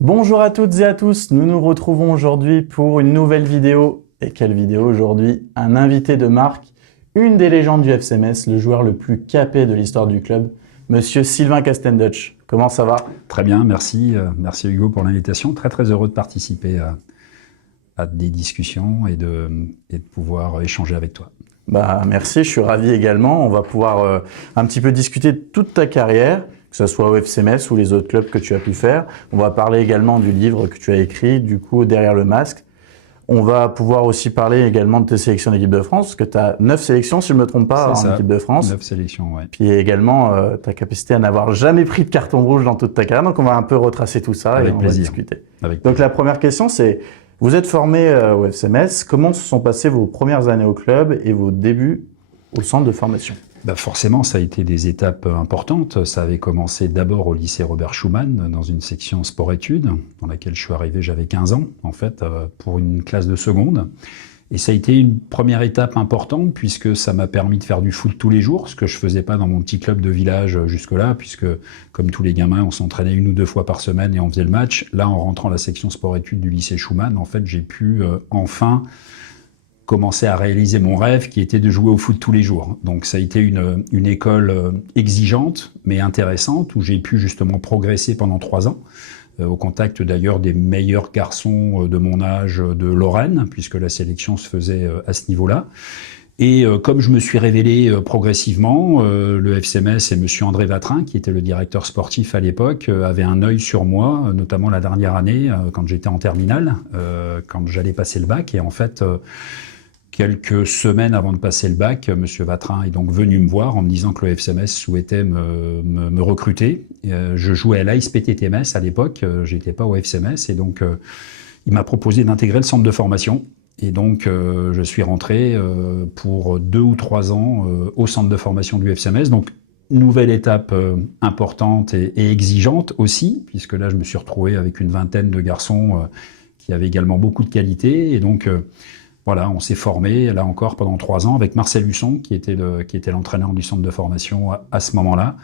Bonjour à toutes et à tous, nous nous retrouvons aujourd'hui pour une nouvelle vidéo. Et quelle vidéo aujourd'hui? Un invité de marque, une des légendes du FC Metz, le joueur le plus capé de l'histoire du club, Monsieur Sylvain Castendutch. Comment ça va? Très bien, merci. Merci Hugo pour l'invitation. Très heureux de participer à des discussions et de pouvoir échanger avec toi. Merci, je suis ravi également. On va pouvoir un petit peu discuter de toute ta carrière, que ce soit au FC Metz ou les autres clubs que tu as pu faire. On va parler également du livre que tu as écrit, du coup, Derrière le masque. On va pouvoir aussi parler également de tes sélections d'équipe de France, parce que tu as 9 sélections, si je ne me trompe pas, en équipe de France. 9 sélections, oui. Puis également ta capacité à n'avoir jamais pris de carton rouge dans toute ta carrière. Donc on va un peu retracer tout ça Avec et on plaisir. va discuter. Avec Donc plaisir. la première question, c'est, vous êtes formé au FC Metz. Comment se sont passées vos premières années au club et vos débuts au centre de formation? Forcément, ça a été des étapes importantes. Ça avait commencé d'abord au lycée Robert Schumann, dans une section sport-études, dans laquelle je suis arrivé, j'avais 15 ans, en fait, pour une classe de seconde. Et ça a été une première étape importante, puisque ça m'a permis de faire du foot tous les jours, ce que je faisais pas dans mon petit club de village jusque-là, puisque, comme tous les gamins, on s'entraînait 1 ou 2 fois par semaine et on faisait le match. Là, en rentrant à la section sport-études du lycée Schumann, en fait, j'ai pu enfin commencer à réaliser mon rêve qui était de jouer au foot tous les jours. Donc ça a été une école exigeante mais intéressante où j'ai pu justement progresser pendant 3 ans au contact d'ailleurs des meilleurs garçons de mon âge de Lorraine puisque la sélection se faisait à ce niveau-là. Et comme je me suis révélé progressivement, le FC Metz et monsieur André Vatrin, qui était le directeur sportif à l'époque, avaient un œil sur moi, notamment la dernière année, quand j'étais en terminale, quand j'allais passer le bac. Et en fait, quelques semaines avant de passer le bac, monsieur Vatrin est donc venu me voir en me disant que le FC Metz souhaitait me recruter. Je jouais à l'ASPTT Metz à l'époque, j'étais pas au FC Metz, et donc il m'a proposé d'intégrer le centre de formation. Et donc, je suis rentré pour 2 ou 3 ans au centre de formation du FC Metz. Donc, nouvelle étape importante et exigeante aussi, puisque là, je me suis retrouvé avec une vingtaine de garçons qui avaient également beaucoup de qualité. Et donc, voilà, on s'est formé, là encore, pendant 3 ans, avec Marcel Husson, qui était l'entraîneur du centre de formation à ce moment-là,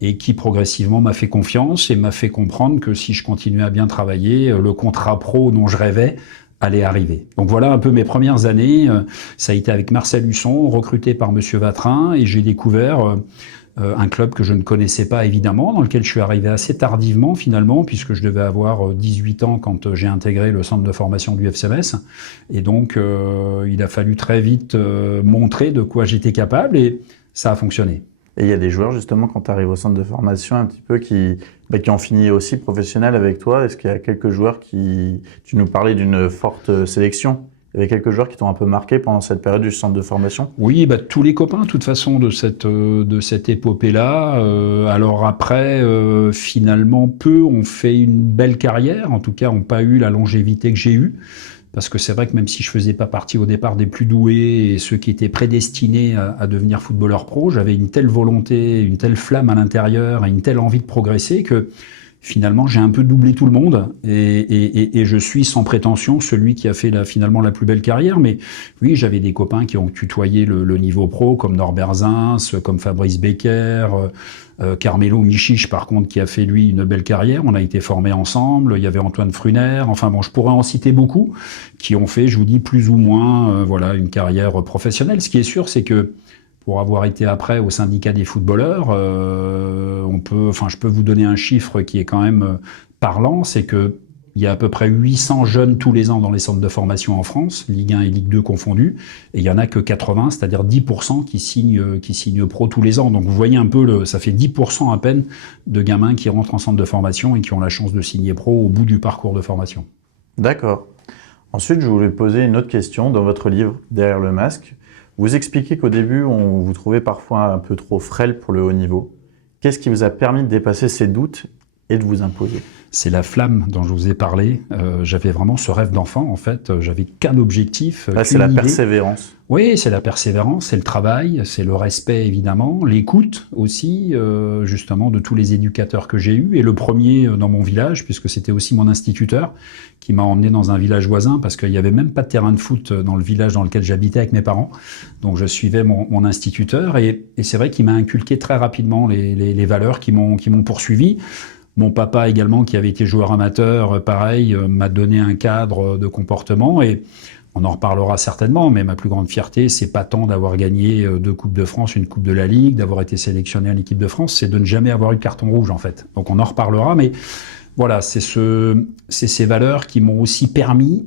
et qui progressivement m'a fait confiance et m'a fait comprendre que si je continuais à bien travailler, le contrat pro dont je rêvais allait arriver. Donc voilà un peu mes premières années. Ça a été avec Marcel Husson, recruté par monsieur Vatrin, et j'ai découvert un club que je ne connaissais pas évidemment, dans lequel je suis arrivé assez tardivement finalement, puisque je devais avoir 18 ans quand j'ai intégré le centre de formation du FC Metz. Et donc il a fallu très vite montrer de quoi j'étais capable, et ça a fonctionné. Et il y a des joueurs justement quand tu arrives au centre de formation un petit peu qui ont fini aussi professionnels avec toi. Est-ce qu'il y a quelques joueurs tu nous parlais d'une forte sélection? Il y avait quelques joueurs qui t'ont un peu marqué pendant cette période du centre de formation? Oui, tous les copains, de toute façon, de cette épopée-là. Alors après, finalement, peu ont fait une belle carrière. En tout cas, n'ont pas eu la longévité que j'ai eue. Parce que c'est vrai que même si je faisais pas partie au départ des plus doués et ceux qui étaient prédestinés à devenir footballeur pro, j'avais une telle volonté, une telle flamme à l'intérieur et une telle envie de progresser que finalement j'ai un peu doublé tout le monde et je suis sans prétention celui qui a fait finalement la plus belle carrière. Mais oui, j'avais des copains qui ont tutoyé le niveau pro comme Norbert Zins, comme Fabrice Becker, Carmelo Michiche par contre qui a fait lui une belle carrière. On a été formés ensemble. Il y avait Antoine Fruner. Enfin bon, je pourrais en citer beaucoup qui ont fait, je vous dis, plus ou moins voilà une carrière professionnelle. Ce qui est sûr, c'est que pour avoir été après au syndicat des footballeurs, je peux vous donner un chiffre qui est quand même parlant, c'est que il y a à peu près 800 jeunes tous les ans dans les centres de formation en France, Ligue 1 et Ligue 2 confondus, et il y en a que 80, c'est-à-dire 10% qui signent pro tous les ans. Donc vous voyez un peu, ça fait 10% à peine de gamins qui rentrent en centre de formation et qui ont la chance de signer pro au bout du parcours de formation. D'accord. Ensuite, je voulais poser une autre question. Dans votre livre, Derrière le masque, vous expliquez qu'au début, on vous trouvait parfois un peu trop frêle pour le haut niveau. Qu'est-ce qui vous a permis de dépasser ces doutes et de vous imposer? C'est la flamme dont je vous ai parlé. J'avais vraiment ce rêve d'enfant, en fait. J'avais qu'un objectif. Là, c'est la persévérance. Oui, c'est la persévérance, c'est le travail, c'est le respect, évidemment, l'écoute aussi, justement, de tous les éducateurs que j'ai eus. Et le premier dans mon village, puisque c'était aussi mon instituteur, qui m'a emmené dans un village voisin, parce qu'il n'y avait même pas de terrain de foot dans le village dans lequel j'habitais avec mes parents. Donc, je suivais mon instituteur. Et c'est vrai qu'il m'a inculqué très rapidement les valeurs qui m'ont poursuivi. Mon papa également, qui avait été joueur amateur, pareil, m'a donné un cadre de comportement et on en reparlera certainement, mais ma plus grande fierté, c'est pas tant d'avoir gagné 2 Coupes de France, une Coupe de la Ligue, d'avoir été sélectionné à l'équipe de France, c'est de ne jamais avoir eu de carton rouge en fait. Donc on en reparlera, mais voilà, c'est ces valeurs qui m'ont aussi permis,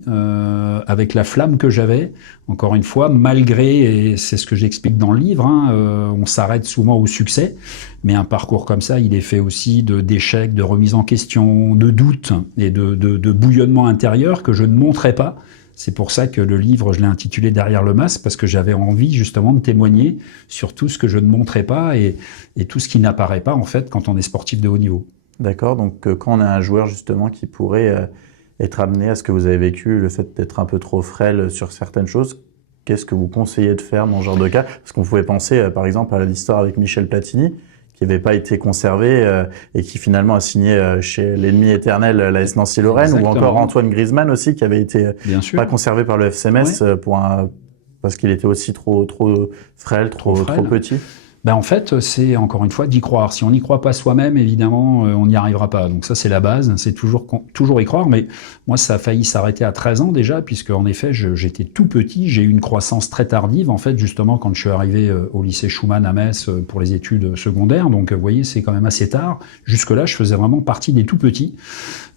avec la flamme que j'avais, encore une fois, malgré, et c'est ce que j'explique dans le livre, on s'arrête souvent au succès, mais un parcours comme ça, il est fait aussi d'échecs, de remise en question, de doutes et de bouillonnement intérieur que je ne montrais pas. C'est pour ça que le livre, je l'ai intitulé Derrière le masque, parce que j'avais envie justement de témoigner sur tout ce que je ne montrais pas et tout ce qui n'apparaît pas en fait quand on est sportif de haut niveau. D'accord, donc quand on a un joueur justement qui pourrait être amené à ce que vous avez vécu, le fait d'être un peu trop frêle sur certaines choses, qu'est-ce que vous conseillez de faire dans ce genre de cas? Parce qu'on pouvait penser par exemple à l'histoire avec Michel Platini, qui n'avait pas été conservé et qui finalement a signé chez l'ennemi éternel l'AS Nancy-Lorraine, ou encore Antoine Griezmann aussi, qui avait été pas conservé par le FC Metz parce qu'il était aussi trop frêle, trop petit. Ben en fait, c'est encore une fois d'y croire. Si on n'y croit pas soi-même, évidemment, on n'y arrivera pas. Donc ça, c'est la base, c'est toujours y croire. Mais moi, ça a failli s'arrêter à 13 ans déjà, puisque en effet, j'étais tout petit. J'ai eu une croissance très tardive, en fait, justement, quand je suis arrivé au lycée Schumann à Metz pour les études secondaires. Donc, vous voyez, c'est quand même assez tard. Jusque-là, je faisais vraiment partie des tout petits.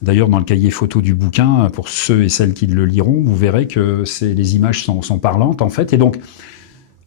D'ailleurs, dans le cahier photo du bouquin, pour ceux et celles qui le liront, vous verrez que les images sont parlantes, en fait. Et donc,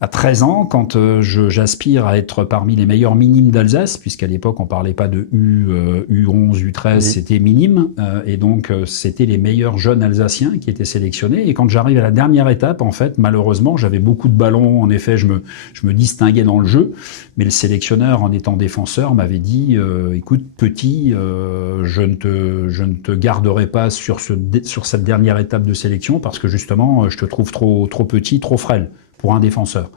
à 13 ans, quand j'aspire à être parmi les meilleurs minimes d'Alsace, puisqu'à l'époque on parlait pas de U11, U13, c'était minime, et donc c'était les meilleurs jeunes Alsaciens qui étaient sélectionnés. Et quand j'arrive à la dernière étape, en fait, malheureusement, j'avais beaucoup de ballons. En effet, je me distinguais dans le jeu, mais le sélectionneur, en étant défenseur, m'avait dit écoute, petit, je ne te garderai pas sur cette dernière étape de sélection parce que justement, je te trouve trop petit, trop frêle pour un défenseur.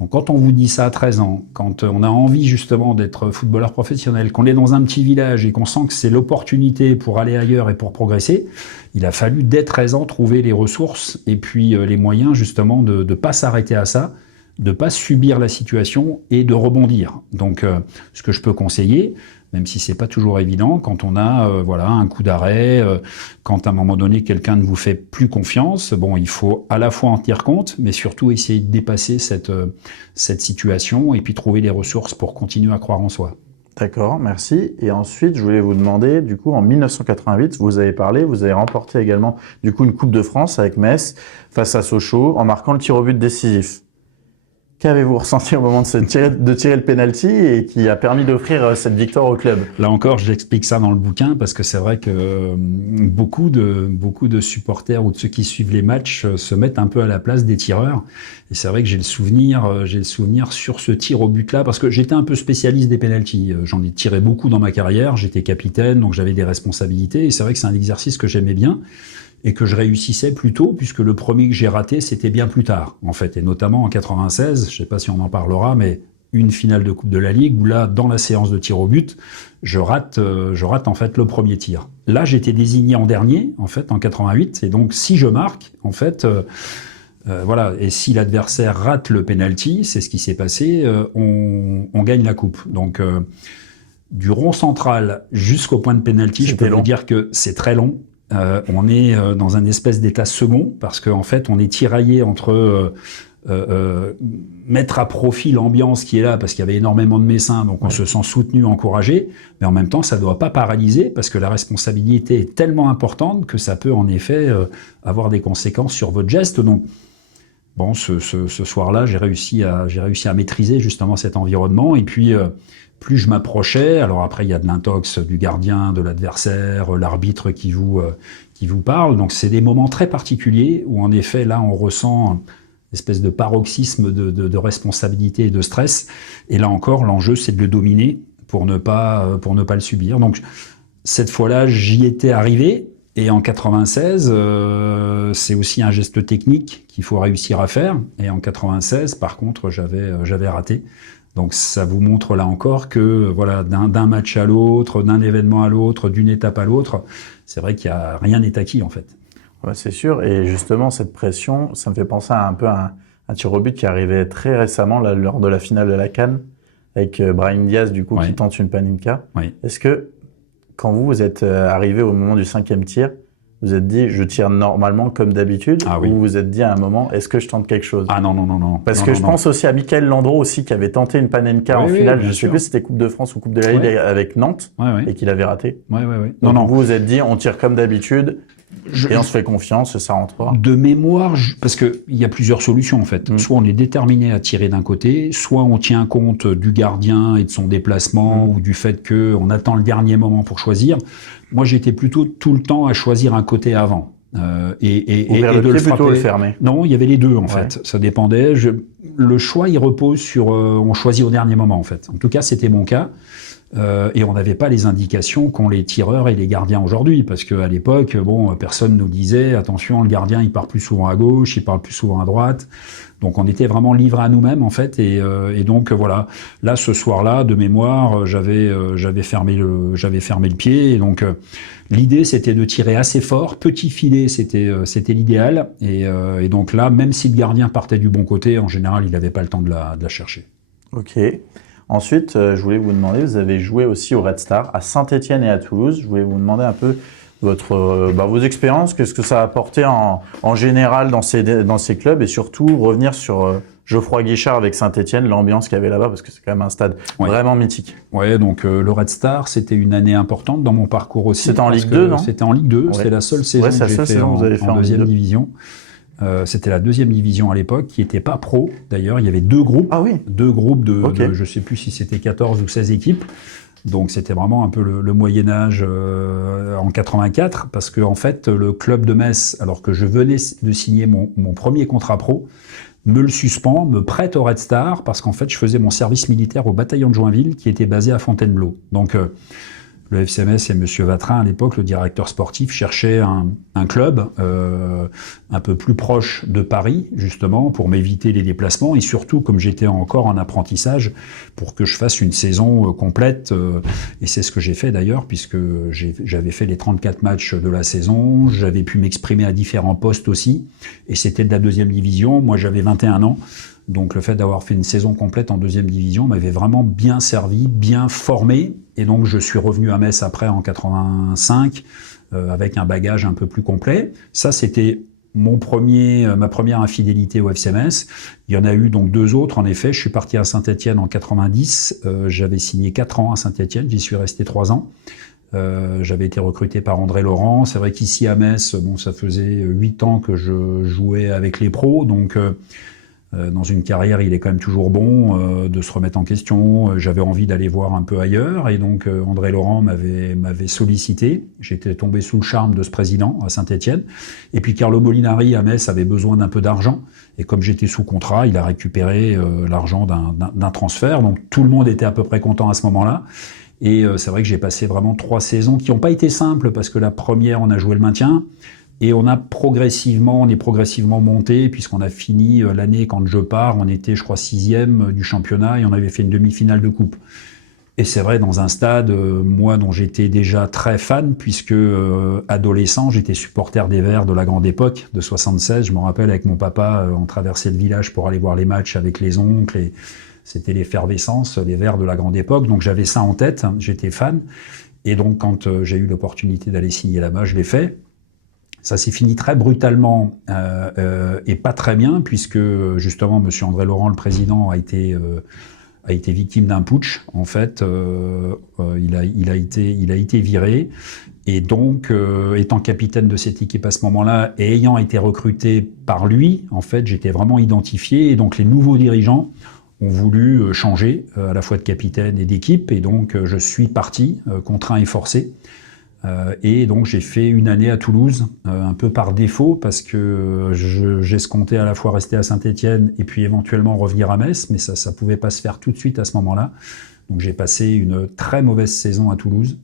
Donc quand on vous dit ça à 13 ans, quand on a envie justement d'être footballeur professionnel, qu'on est dans un petit village et qu'on sent que c'est l'opportunité pour aller ailleurs et pour progresser, il a fallu dès 13 ans trouver les ressources et puis les moyens justement de ne pas s'arrêter à ça, de ne pas subir la situation et de rebondir. Donc ce que je peux conseiller, même si c'est pas toujours évident, quand on a un coup d'arrêt, quand à un moment donné quelqu'un ne vous fait plus confiance, bon, il faut à la fois en tenir compte, mais surtout essayer de dépasser cette situation et puis trouver les ressources pour continuer à croire en soi. D'accord, merci. Et ensuite, je voulais vous demander, du coup, en 1988, vous avez remporté également, du coup, une Coupe de France avec Metz face à Sochaux en marquant le tir au but décisif. Qu'avez-vous ressenti au moment de tirer le penalty et qui a permis d'offrir cette victoire au club? Là encore, j'explique ça dans le bouquin parce que c'est vrai que beaucoup de supporters ou de ceux qui suivent les matchs se mettent un peu à la place des tireurs. Et c'est vrai que j'ai le souvenir sur ce tir au but là parce que j'étais un peu spécialiste des penaltys. J'en ai tiré beaucoup dans ma carrière. J'étais capitaine, donc j'avais des responsabilités. Et c'est vrai que c'est un exercice que j'aimais bien et que je réussissais plus tôt, puisque le premier que j'ai raté, c'était bien plus tard, en fait, et notamment en 96, je sais pas si on en parlera, mais une finale de Coupe de la Ligue, où là, dans la séance de tir au but, je rate en fait le premier tir. Là, j'étais désigné en dernier, en fait, en 88, et donc si je marque, en fait, voilà, et si l'adversaire rate le penalty, c'est ce qui s'est passé, on gagne la coupe. Donc, du rond central jusqu'au point de penalty, je peux vous dire que c'est très long. On est dans un espèce d'état second parce qu'en fait on est tiraillé entre mettre à profit l'ambiance qui est là parce qu'il y avait énormément de Messins, donc on se sent soutenu, encouragé, mais en même temps ça ne doit pas paralyser parce que la responsabilité est tellement importante que ça peut en effet avoir des conséquences sur votre geste. Donc bon, ce soir-là, j'ai réussi à maîtriser justement cet environnement et puis plus je m'approchais, alors après il y a de l'intox du gardien, de l'adversaire, l'arbitre qui vous parle, donc c'est des moments très particuliers où en effet là on ressent une espèce de paroxysme de responsabilité et de stress, et là encore l'enjeu c'est de le dominer pour ne pas le subir. Donc cette fois-là j'y étais arrivé, et en 96 c'est aussi un geste technique qu'il faut réussir à faire, et en 96 par contre j'avais raté. Donc ça vous montre là encore que voilà, d'un match à l'autre, d'un événement à l'autre, d'une étape à l'autre, c'est vrai qu'il y a rien n'est acquis en fait. Ouais, c'est sûr. Et justement cette pression, ça me fait penser un peu à un tir au but qui arrivait très récemment là, lors de la finale de la CAN avec Brahim Diaz du coup qui tente une panenka. Oui. Est-ce que quand vous êtes arrivé au moment du 5e tir, vous êtes dit, je tire normalement comme d'habitude, ou vous vous êtes dit à un moment, est-ce que je tente quelque chose? Ah non. Parce que je pense aussi à Mickaël Landreau aussi, qui avait tenté une Panenka en finale, je sais plus si c'était Coupe de France ou Coupe de la Ligue avec Nantes, et qu'il avait raté. Donc vous vous êtes dit, on tire comme d'habitude, et on se fait confiance, ça rentre pas. De mémoire, parce que il y a plusieurs solutions en fait. Soit on est déterminé à tirer d'un côté, soit on tient compte du gardien et de son déplacement, ou du fait qu'on attend le dernier moment pour choisir. Moi, j'étais plutôt tout le temps à choisir un côté avant. Et de le frapper. Plutôt le fermer. Non, il y avait les deux en fait. Ça dépendait. Le choix, il repose sur on choisit au dernier moment en fait. En tout cas, c'était mon cas. Et on n'avait pas les indications qu'ont les tireurs et les gardiens aujourd'hui, parce qu'à l'époque, personne nous disait attention, le gardien il part plus souvent à gauche, il part plus souvent à droite. Donc on était vraiment livrés à nous-mêmes en fait, et donc voilà. Là, ce soir-là, de mémoire, j'avais fermé le pied, et donc l'idée c'était de tirer assez fort, petit filet, c'était l'idéal, et donc là, même si le gardien partait du bon côté, en général, il n'avait pas le temps de la chercher. Ok. Ensuite, je voulais vous demander, vous avez joué aussi au Red Star, à Saint-Étienne et à Toulouse. Je voulais vous demander un peu vos expériences, qu'est-ce que ça a apporté en général dans ces clubs, et surtout revenir sur Geoffroy Guichard avec Saint-Étienne, l'ambiance qu'il y avait là-bas, parce que c'est quand même un stade vraiment mythique. Ouais, donc le Red Star, c'était une année importante dans mon parcours aussi. C'était en Ligue 2, non? C'était en Ligue 2, c'était la seule saison que j'ai fait en deuxième division. C'était la deuxième division à l'époque, qui n'était pas pro d'ailleurs. Il y avait deux groupes, deux groupes de je ne sais plus si c'était 14 ou 16 équipes. Donc c'était vraiment un peu le Moyen-Âge en 84, parce que en fait le club de Metz, alors que je venais de signer mon premier contrat pro, me le suspend, me prête au Red Star, parce qu'en fait je faisais mon service militaire au bataillon de Joinville, qui était basé à Fontainebleau. Donc le FC Metz et Monsieur Vatrin, à l'époque, le directeur sportif, cherchait un club un peu plus proche de Paris, justement, pour m'éviter les déplacements, et surtout, comme j'étais encore en apprentissage, pour que je fasse une saison complète. Et c'est ce que j'ai fait d'ailleurs, puisque j'avais fait les 34 matchs de la saison, j'avais pu m'exprimer à différents postes aussi, et c'était de la deuxième division. Moi, j'avais 21 ans. Donc le fait d'avoir fait une saison complète en deuxième division m'avait vraiment bien servi, bien formé. Et donc je suis revenu à Metz après en 85 avec un bagage un peu plus complet. Ça, c'était ma première infidélité au FC Metz. Il y en a eu donc deux autres. En effet, je suis parti à Saint-Étienne en 90. J'avais signé 4 ans à Saint-Étienne. J'y suis resté 3 ans. J'avais été recruté par André Laurent. C'est vrai qu'ici à Metz, ça faisait 8 ans que je jouais avec les pros. Donc dans une carrière, il est quand même toujours bon de se remettre en question. J'avais envie d'aller voir un peu ailleurs, et donc André Laurent m'avait sollicité. J'étais tombé sous le charme de ce président à Saint-Étienne. Et puis Carlo Molinari à Metz avait besoin d'un peu d'argent, et comme j'étais sous contrat, il a récupéré l'argent d'un transfert. Donc tout le monde était à peu près content à ce moment-là. Et c'est vrai que j'ai passé vraiment 3 saisons qui n'ont pas été simples, parce que la première, on a joué le maintien. Et on est progressivement monté, puisqu'on a fini l'année, quand je pars, on était, je crois, 6e du championnat, et on avait fait une demi-finale de coupe. Et c'est vrai, dans un stade, moi, dont j'étais déjà très fan, puisque adolescent, j'étais supporter des Verts de la grande époque, de 76. Je me rappelle, avec mon papa, on traversait le village pour aller voir les matchs avec les oncles, et c'était l'effervescence, les Verts de la grande époque. Donc j'avais ça en tête, hein, j'étais fan. Et donc, quand j'ai eu l'opportunité d'aller signer là-bas, je l'ai fait. Ça s'est fini très brutalement et pas très bien, puisque justement Monsieur André Laurent, le président, a été victime d'un putsch. En fait, il a été viré, et donc étant capitaine de cette équipe à ce moment-là et ayant été recruté par lui, en fait, j'étais vraiment identifié, et donc les nouveaux dirigeants ont voulu changer à la fois de capitaine et d'équipe, et donc je suis parti, contraint et forcé. Et donc j'ai fait une année à Toulouse, un peu par défaut, parce que j'escomptais à la fois rester à Saint-Étienne et puis éventuellement revenir à Metz, mais ça pouvait pas se faire tout de suite à ce moment-là. Donc j'ai passé une très mauvaise saison à Toulouse,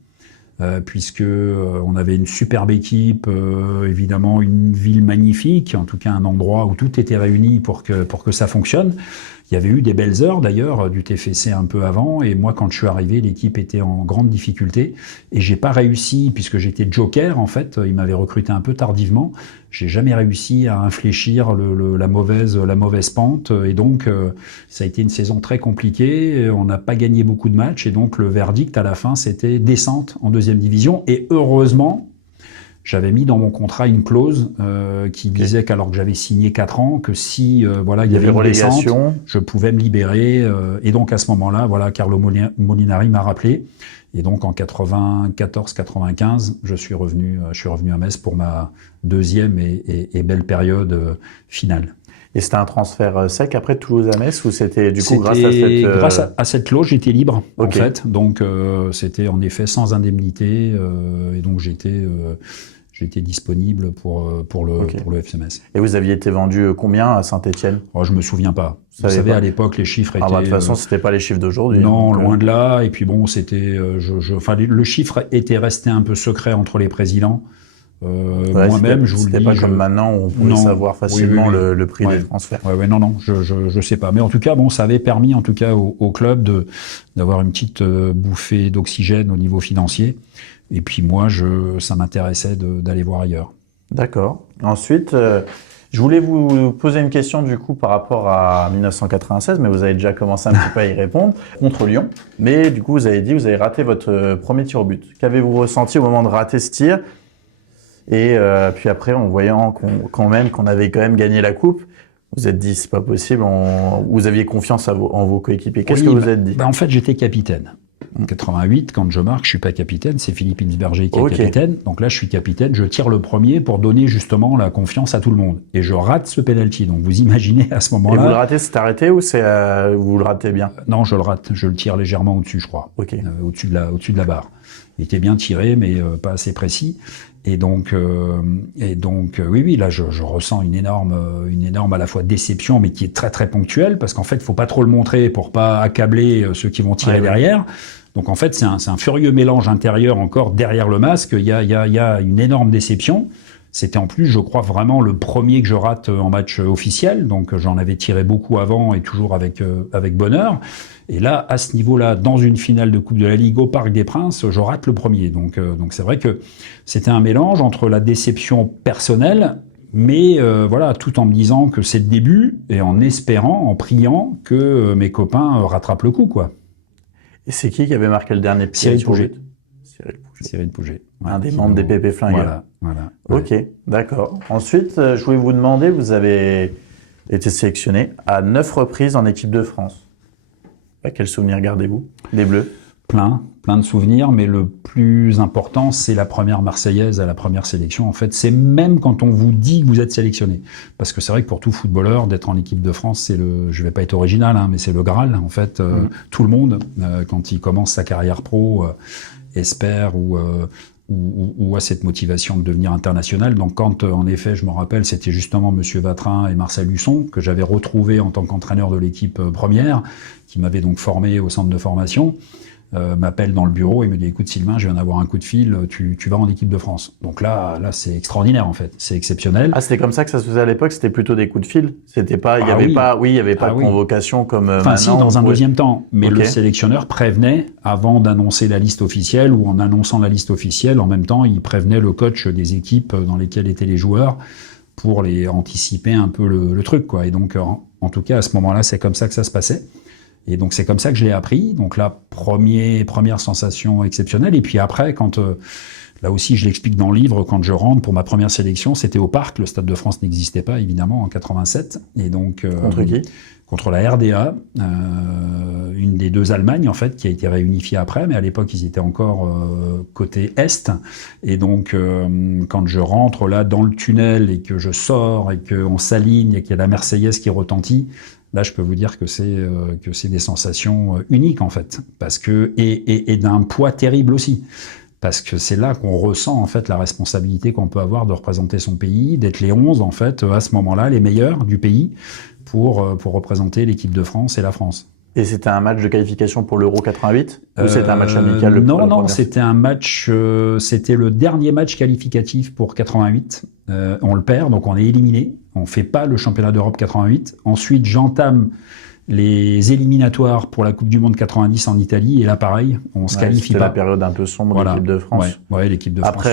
puisque on avait une superbe équipe, évidemment une ville magnifique, en tout cas un endroit où tout était réuni pour que ça fonctionne. Il Il y avait eu des belles heures d'ailleurs du TFC un peu avant, et moi quand je suis arrivé, l'équipe était en grande difficulté et j'ai pas réussi, puisque j'étais joker en fait, ils m'avaient recruté un peu tardivement, j'ai jamais réussi à infléchir la mauvaise pente, et donc ça a été une saison très compliquée, on n'a pas gagné beaucoup de matchs, et donc le verdict à la fin c'était descente en deuxième division, et heureusement j'avais mis dans mon contrat une clause qui disait qu'alors que j'avais signé 4 ans, que si il y avait une descente, je pouvais me libérer. Et donc à ce moment-là, Carlo Molinari m'a rappelé. Et donc en 94-95, je suis revenu à Metz pour ma deuxième et belle période finale. Et c'était un transfert sec après de Toulouse à Metz, ou c'était du coup grâce à cette clause, j'étais libre en fait. Donc c'était en effet sans indemnité, et donc j'étais disponible pour le FC Metz. Et vous aviez été vendu combien à Saint-Etienne? Je me souviens pas. Vous savez, à l'époque, les chiffres étaient... de toute façon, c'était pas les chiffres d'aujourd'hui. Non, loin de là. Et puis bon, c'était... le chiffre était resté un peu secret entre les présidents. Moi-même, je vous le dis... C'était pas comme maintenant, où on pouvait savoir facilement le prix des transferts. Non, je sais pas. Mais en tout cas, ça avait permis, en tout cas, au club d'avoir une petite bouffée d'oxygène au niveau financier. Et puis moi, ça m'intéressait d'aller voir ailleurs. D'accord. Ensuite, je voulais vous poser une question du coup par rapport à 1996, mais vous avez déjà commencé un petit peu à y répondre, contre Lyon. Mais du coup, vous avez raté votre premier tir au but. Qu'avez-vous ressenti au moment de rater ce tir? Et puis après, en voyant qu'on avait quand même gagné la coupe, vous êtes dit, c'est pas possible, vous aviez confiance en vos coéquipiers. Qu'est-ce que vous êtes dit? En fait, j'étais capitaine. En 88, quand je marque, je suis pas capitaine, c'est Philippe Hinsberger qui est capitaine. Donc là, je suis capitaine, je tire le premier pour donner justement la confiance à tout le monde. Et je rate ce penalty. Donc vous imaginez à ce moment-là. Et vous le ratez, c'est arrêté ou vous le ratez bien? Non, je le rate. Je le tire légèrement au-dessus, je crois. Au-dessus de la barre. Il était bien tiré, mais pas assez précis. Et donc, oui, là, je ressens une énorme à la fois déception, mais qui est très très ponctuelle, parce qu'en fait, faut pas trop le montrer pour pas accabler ceux qui vont tirer derrière. Donc en fait, c'est un furieux mélange intérieur encore derrière le masque. Il y a une énorme déception. C'était en plus, je crois, vraiment le premier que je rate en match officiel. Donc j'en avais tiré beaucoup avant et toujours avec bonheur. Et là, à ce niveau-là, dans une finale de Coupe de la Ligue au Parc des Princes, je rate le premier. Donc c'est vrai que c'était un mélange entre la déception personnelle, mais tout en me disant que c'est le début et en espérant, en priant que mes copains rattrapent le coup, quoi. Et c'est qui avait marqué le dernier pied? Cyril Pouget. Un des membres des Pépé Flingueurs. Voilà. Ok, d'accord. Ensuite, je voulais vous demander, vous avez été sélectionné à 9 reprises en équipe de France. Quel souvenir gardez-vous des Bleus? Plein de souvenirs, mais le plus important, c'est la première Marseillaise à la première sélection. En fait, c'est même quand on vous dit que vous êtes sélectionné. Parce que c'est vrai que pour tout footballeur, d'être en équipe de France, je vais pas être original, mais c'est le Graal. En fait, tout le monde, quand il commence sa carrière pro, espère ou a cette motivation de devenir international. Donc quand, en effet, je me rappelle, c'était justement Monsieur Vatrin et Marcel Husson, que j'avais retrouvé en tant qu'entraîneur de l'équipe première, qui m'avait donc formé au centre de formation, m'appelle dans le bureau et me dit, écoute Sylvain, je viens d'avoir un coup de fil, tu vas en équipe de France. Donc là c'est extraordinaire en fait, c'est exceptionnel. Ah, c'était comme ça que ça se faisait à l'époque, c'était plutôt des coups de fil. C'était pas, il y avait pas de convocation comme maintenant. Enfin si, dans un deuxième temps, mais le sélectionneur prévenait avant d'annoncer la liste officielle, ou en annonçant la liste officielle, en même temps, il prévenait le coach des équipes dans lesquelles étaient les joueurs pour les anticiper un peu le truc, quoi. Et donc en tout cas à ce moment-là, c'est comme ça que ça se passait. Et donc c'est comme ça que je l'ai appris. Donc là, première sensation exceptionnelle. Et puis après, quand là aussi je l'explique dans le livre, quand je rentre pour ma première sélection, c'était au Parc. Le Stade de France n'existait pas évidemment en 87. Et donc contre qui? Contre la RDA, une des deux Allemagnes en fait, qui a été réunifiée après, mais à l'époque ils étaient encore côté est. Et donc quand je rentre là dans le tunnel et que je sors et qu'on s'aligne et qu'il y a la Marseillaise qui retentit, là, je peux vous dire que c'est des sensations uniques en fait, parce que et d'un poids terrible aussi, parce que c'est là qu'on ressent en fait la responsabilité qu'on peut avoir de représenter son pays, d'être les 11 en fait à ce moment-là, les meilleurs du pays pour représenter l'équipe de France et la France. Et c'était un match de qualification pour l'Euro 88 ou c'était un match amical? Non, c'était un match. C'était le dernier match qualificatif pour 88. On le perd, donc on est éliminé. On fait pas le championnat d'Europe 88. Ensuite, j'entame les éliminatoires pour la Coupe du Monde 90 en Italie, et là pareil, on se qualifie c'était pas. la période un peu sombre de l'équipe de France. Ouais, l'équipe de France.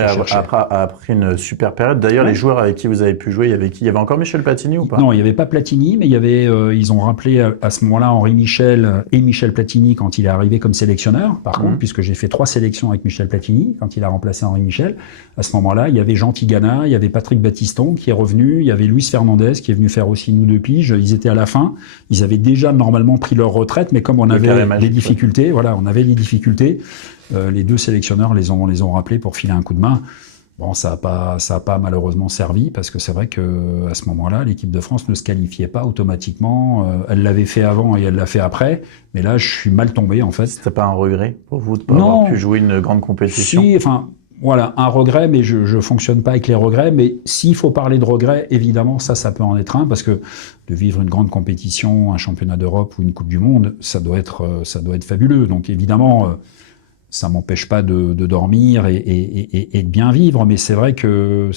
Après une super période. D'ailleurs, les joueurs avec qui vous avez pu jouer, il y avait qui? Il y avait encore Michel Platini ou pas? Non, il n'y avait pas Platini, mais il y avait, ils ont rappelé à ce moment-là Henri Michel et Michel Platini quand il est arrivé comme sélectionneur. Par contre, puisque j'ai fait 3 sélections avec Michel Platini, quand il a remplacé Henri Michel, à ce moment-là, il y avait Jean Tigana, il y avait Patrick Battiston qui est revenu, il y avait Luis Fernandez qui est venu faire aussi nous 2 piges. Ils étaient à la fin. Ils avaient déjà normalement pris leur retraite, mais comme on avait des difficultés, on avait les difficultés, les 2 sélectionneurs les ont rappelés pour filer un coup de main. Bon, ça a pas malheureusement servi, parce que c'est vrai que à ce moment-là, l'équipe de France ne se qualifiait pas automatiquement. Elle l'avait fait avant et elle l'a fait après, mais là, je suis mal tombé en fait. C'était pas un regret pour vous de pas avoir pu jouer une grande compétition? Si, voilà, un regret, mais je fonctionne pas avec les regrets. Mais s'il faut parler de regrets, évidemment, ça peut en être un, parce que de vivre une grande compétition, un championnat d'Europe ou une Coupe du Monde, ça doit être fabuleux. Donc évidemment, ça m'empêche pas de dormir et de bien vivre, mais c'est vrai que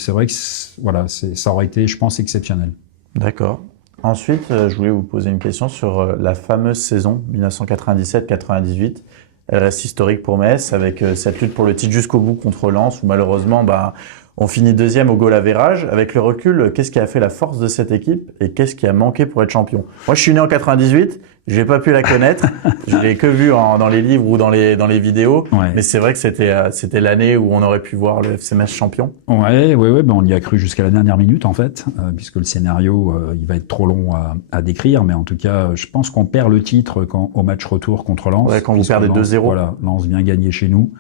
voilà, ça aurait été, je pense, exceptionnel. D'accord. Ensuite, je voulais vous poser une question sur la fameuse saison 1997-98. Elle reste historique pour Metz, avec cette lutte pour le titre jusqu'au bout contre Lens, où malheureusement, on finit 2e au goal average. Avec le recul, qu'est-ce qui a fait la force de cette équipe et qu'est-ce qui a manqué pour être champion? Moi, je suis né en 98, j'ai pas pu la connaître, je l'ai que vu dans les livres ou dans les vidéos, mais c'est vrai que c'était l'année où on aurait pu voir le FC Metz champion. Ouais, on y a cru jusqu'à la dernière minute en fait, puisque le scénario il va être trop long à décrire, mais en tout cas, je pense qu'on perd le titre au match retour contre Lens. Ouais, quand vous perdez 2-0. Voilà, Lens vient gagner chez nous.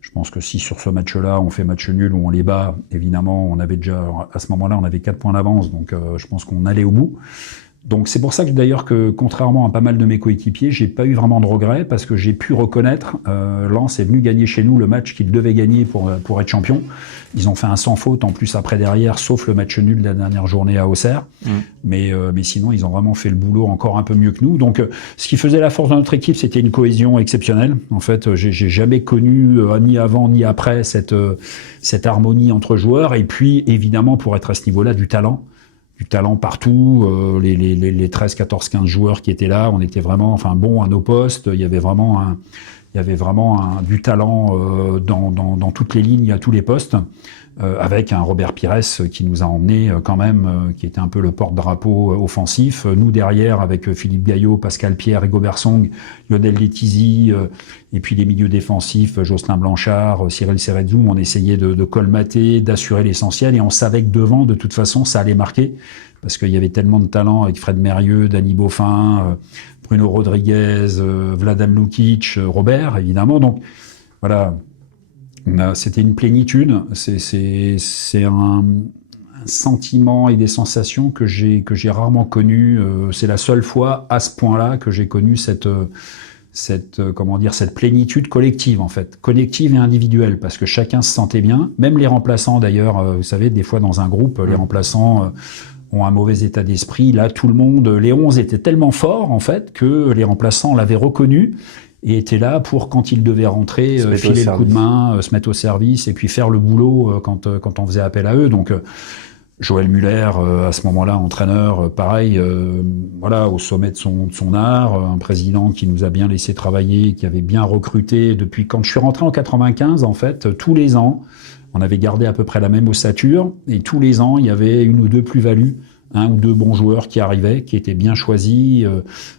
Je pense que si sur ce match-là, on fait match nul ou on les bat, évidemment, on avait déjà, à ce moment-là, on avait 4 points d'avance, donc je pense qu'on allait au bout. Donc c'est pour ça que d'ailleurs que, contrairement à pas mal de mes coéquipiers, j'ai pas eu vraiment de regrets, parce que j'ai pu reconnaître, Lens est venu gagner chez nous le match qu'il devait gagner pour être champion. Ils ont fait un sans faute en plus après derrière, sauf le match nul de la dernière journée à Auxerre. Mais sinon, ils ont vraiment fait le boulot encore un peu mieux que nous. Donc ce qui faisait la force de notre équipe, c'était une cohésion exceptionnelle. En fait, j'ai jamais connu, ni avant ni après, cette harmonie entre joueurs. Et puis, évidemment, pour être à ce niveau-là, du talent partout, les 13, 14, 15 joueurs qui étaient là, on était vraiment bons à nos postes, il y avait vraiment du talent dans toutes les lignes, à tous les postes, avec un Robert Pires qui nous a emmenés quand même, qui était un peu le porte-drapeau offensif. Nous derrière, avec Philippe Gaillot, Pascal Pierre, Hugo Song, Lionel Letizy, et puis les milieux défensifs, Jocelyn Blanchard, Cyril Serrezzoum, on essayait de colmater, d'assurer l'essentiel, et on savait que devant, de toute façon, ça allait marquer, parce qu'il y avait tellement de talent avec Fred Mérieux, Danny Beaufin, Bruno Rodriguez, Vladan Lukic, Robert, évidemment. Donc, voilà. C'était une plénitude. C'est un sentiment et des sensations que j'ai rarement connu. C'est la seule fois, à ce point-là, que j'ai connu cette plénitude collective, en fait. Collective et individuelle, parce que chacun se sentait bien. Même les remplaçants, d'ailleurs, vous savez, des fois, dans un groupe, les remplaçants ont un mauvais état d'esprit. Là, tout le monde, les 11 étaient tellement forts, en fait, que les remplaçants l'avaient reconnu et étaient là pour, quand ils devaient rentrer, filer le coup de main, se mettre au service et puis faire le boulot quand on faisait appel à eux. Donc, Joël Muller, à ce moment-là, entraîneur, pareil, au sommet de son art, un président qui nous a bien laissé travailler, qui avait bien recruté depuis quand je suis rentré en 95, en fait, tous les ans, on avait gardé à peu près la même ossature, et tous les ans, il y avait 1 ou 2 plus-values, 1 ou 2 bons joueurs qui arrivaient, qui étaient bien choisis,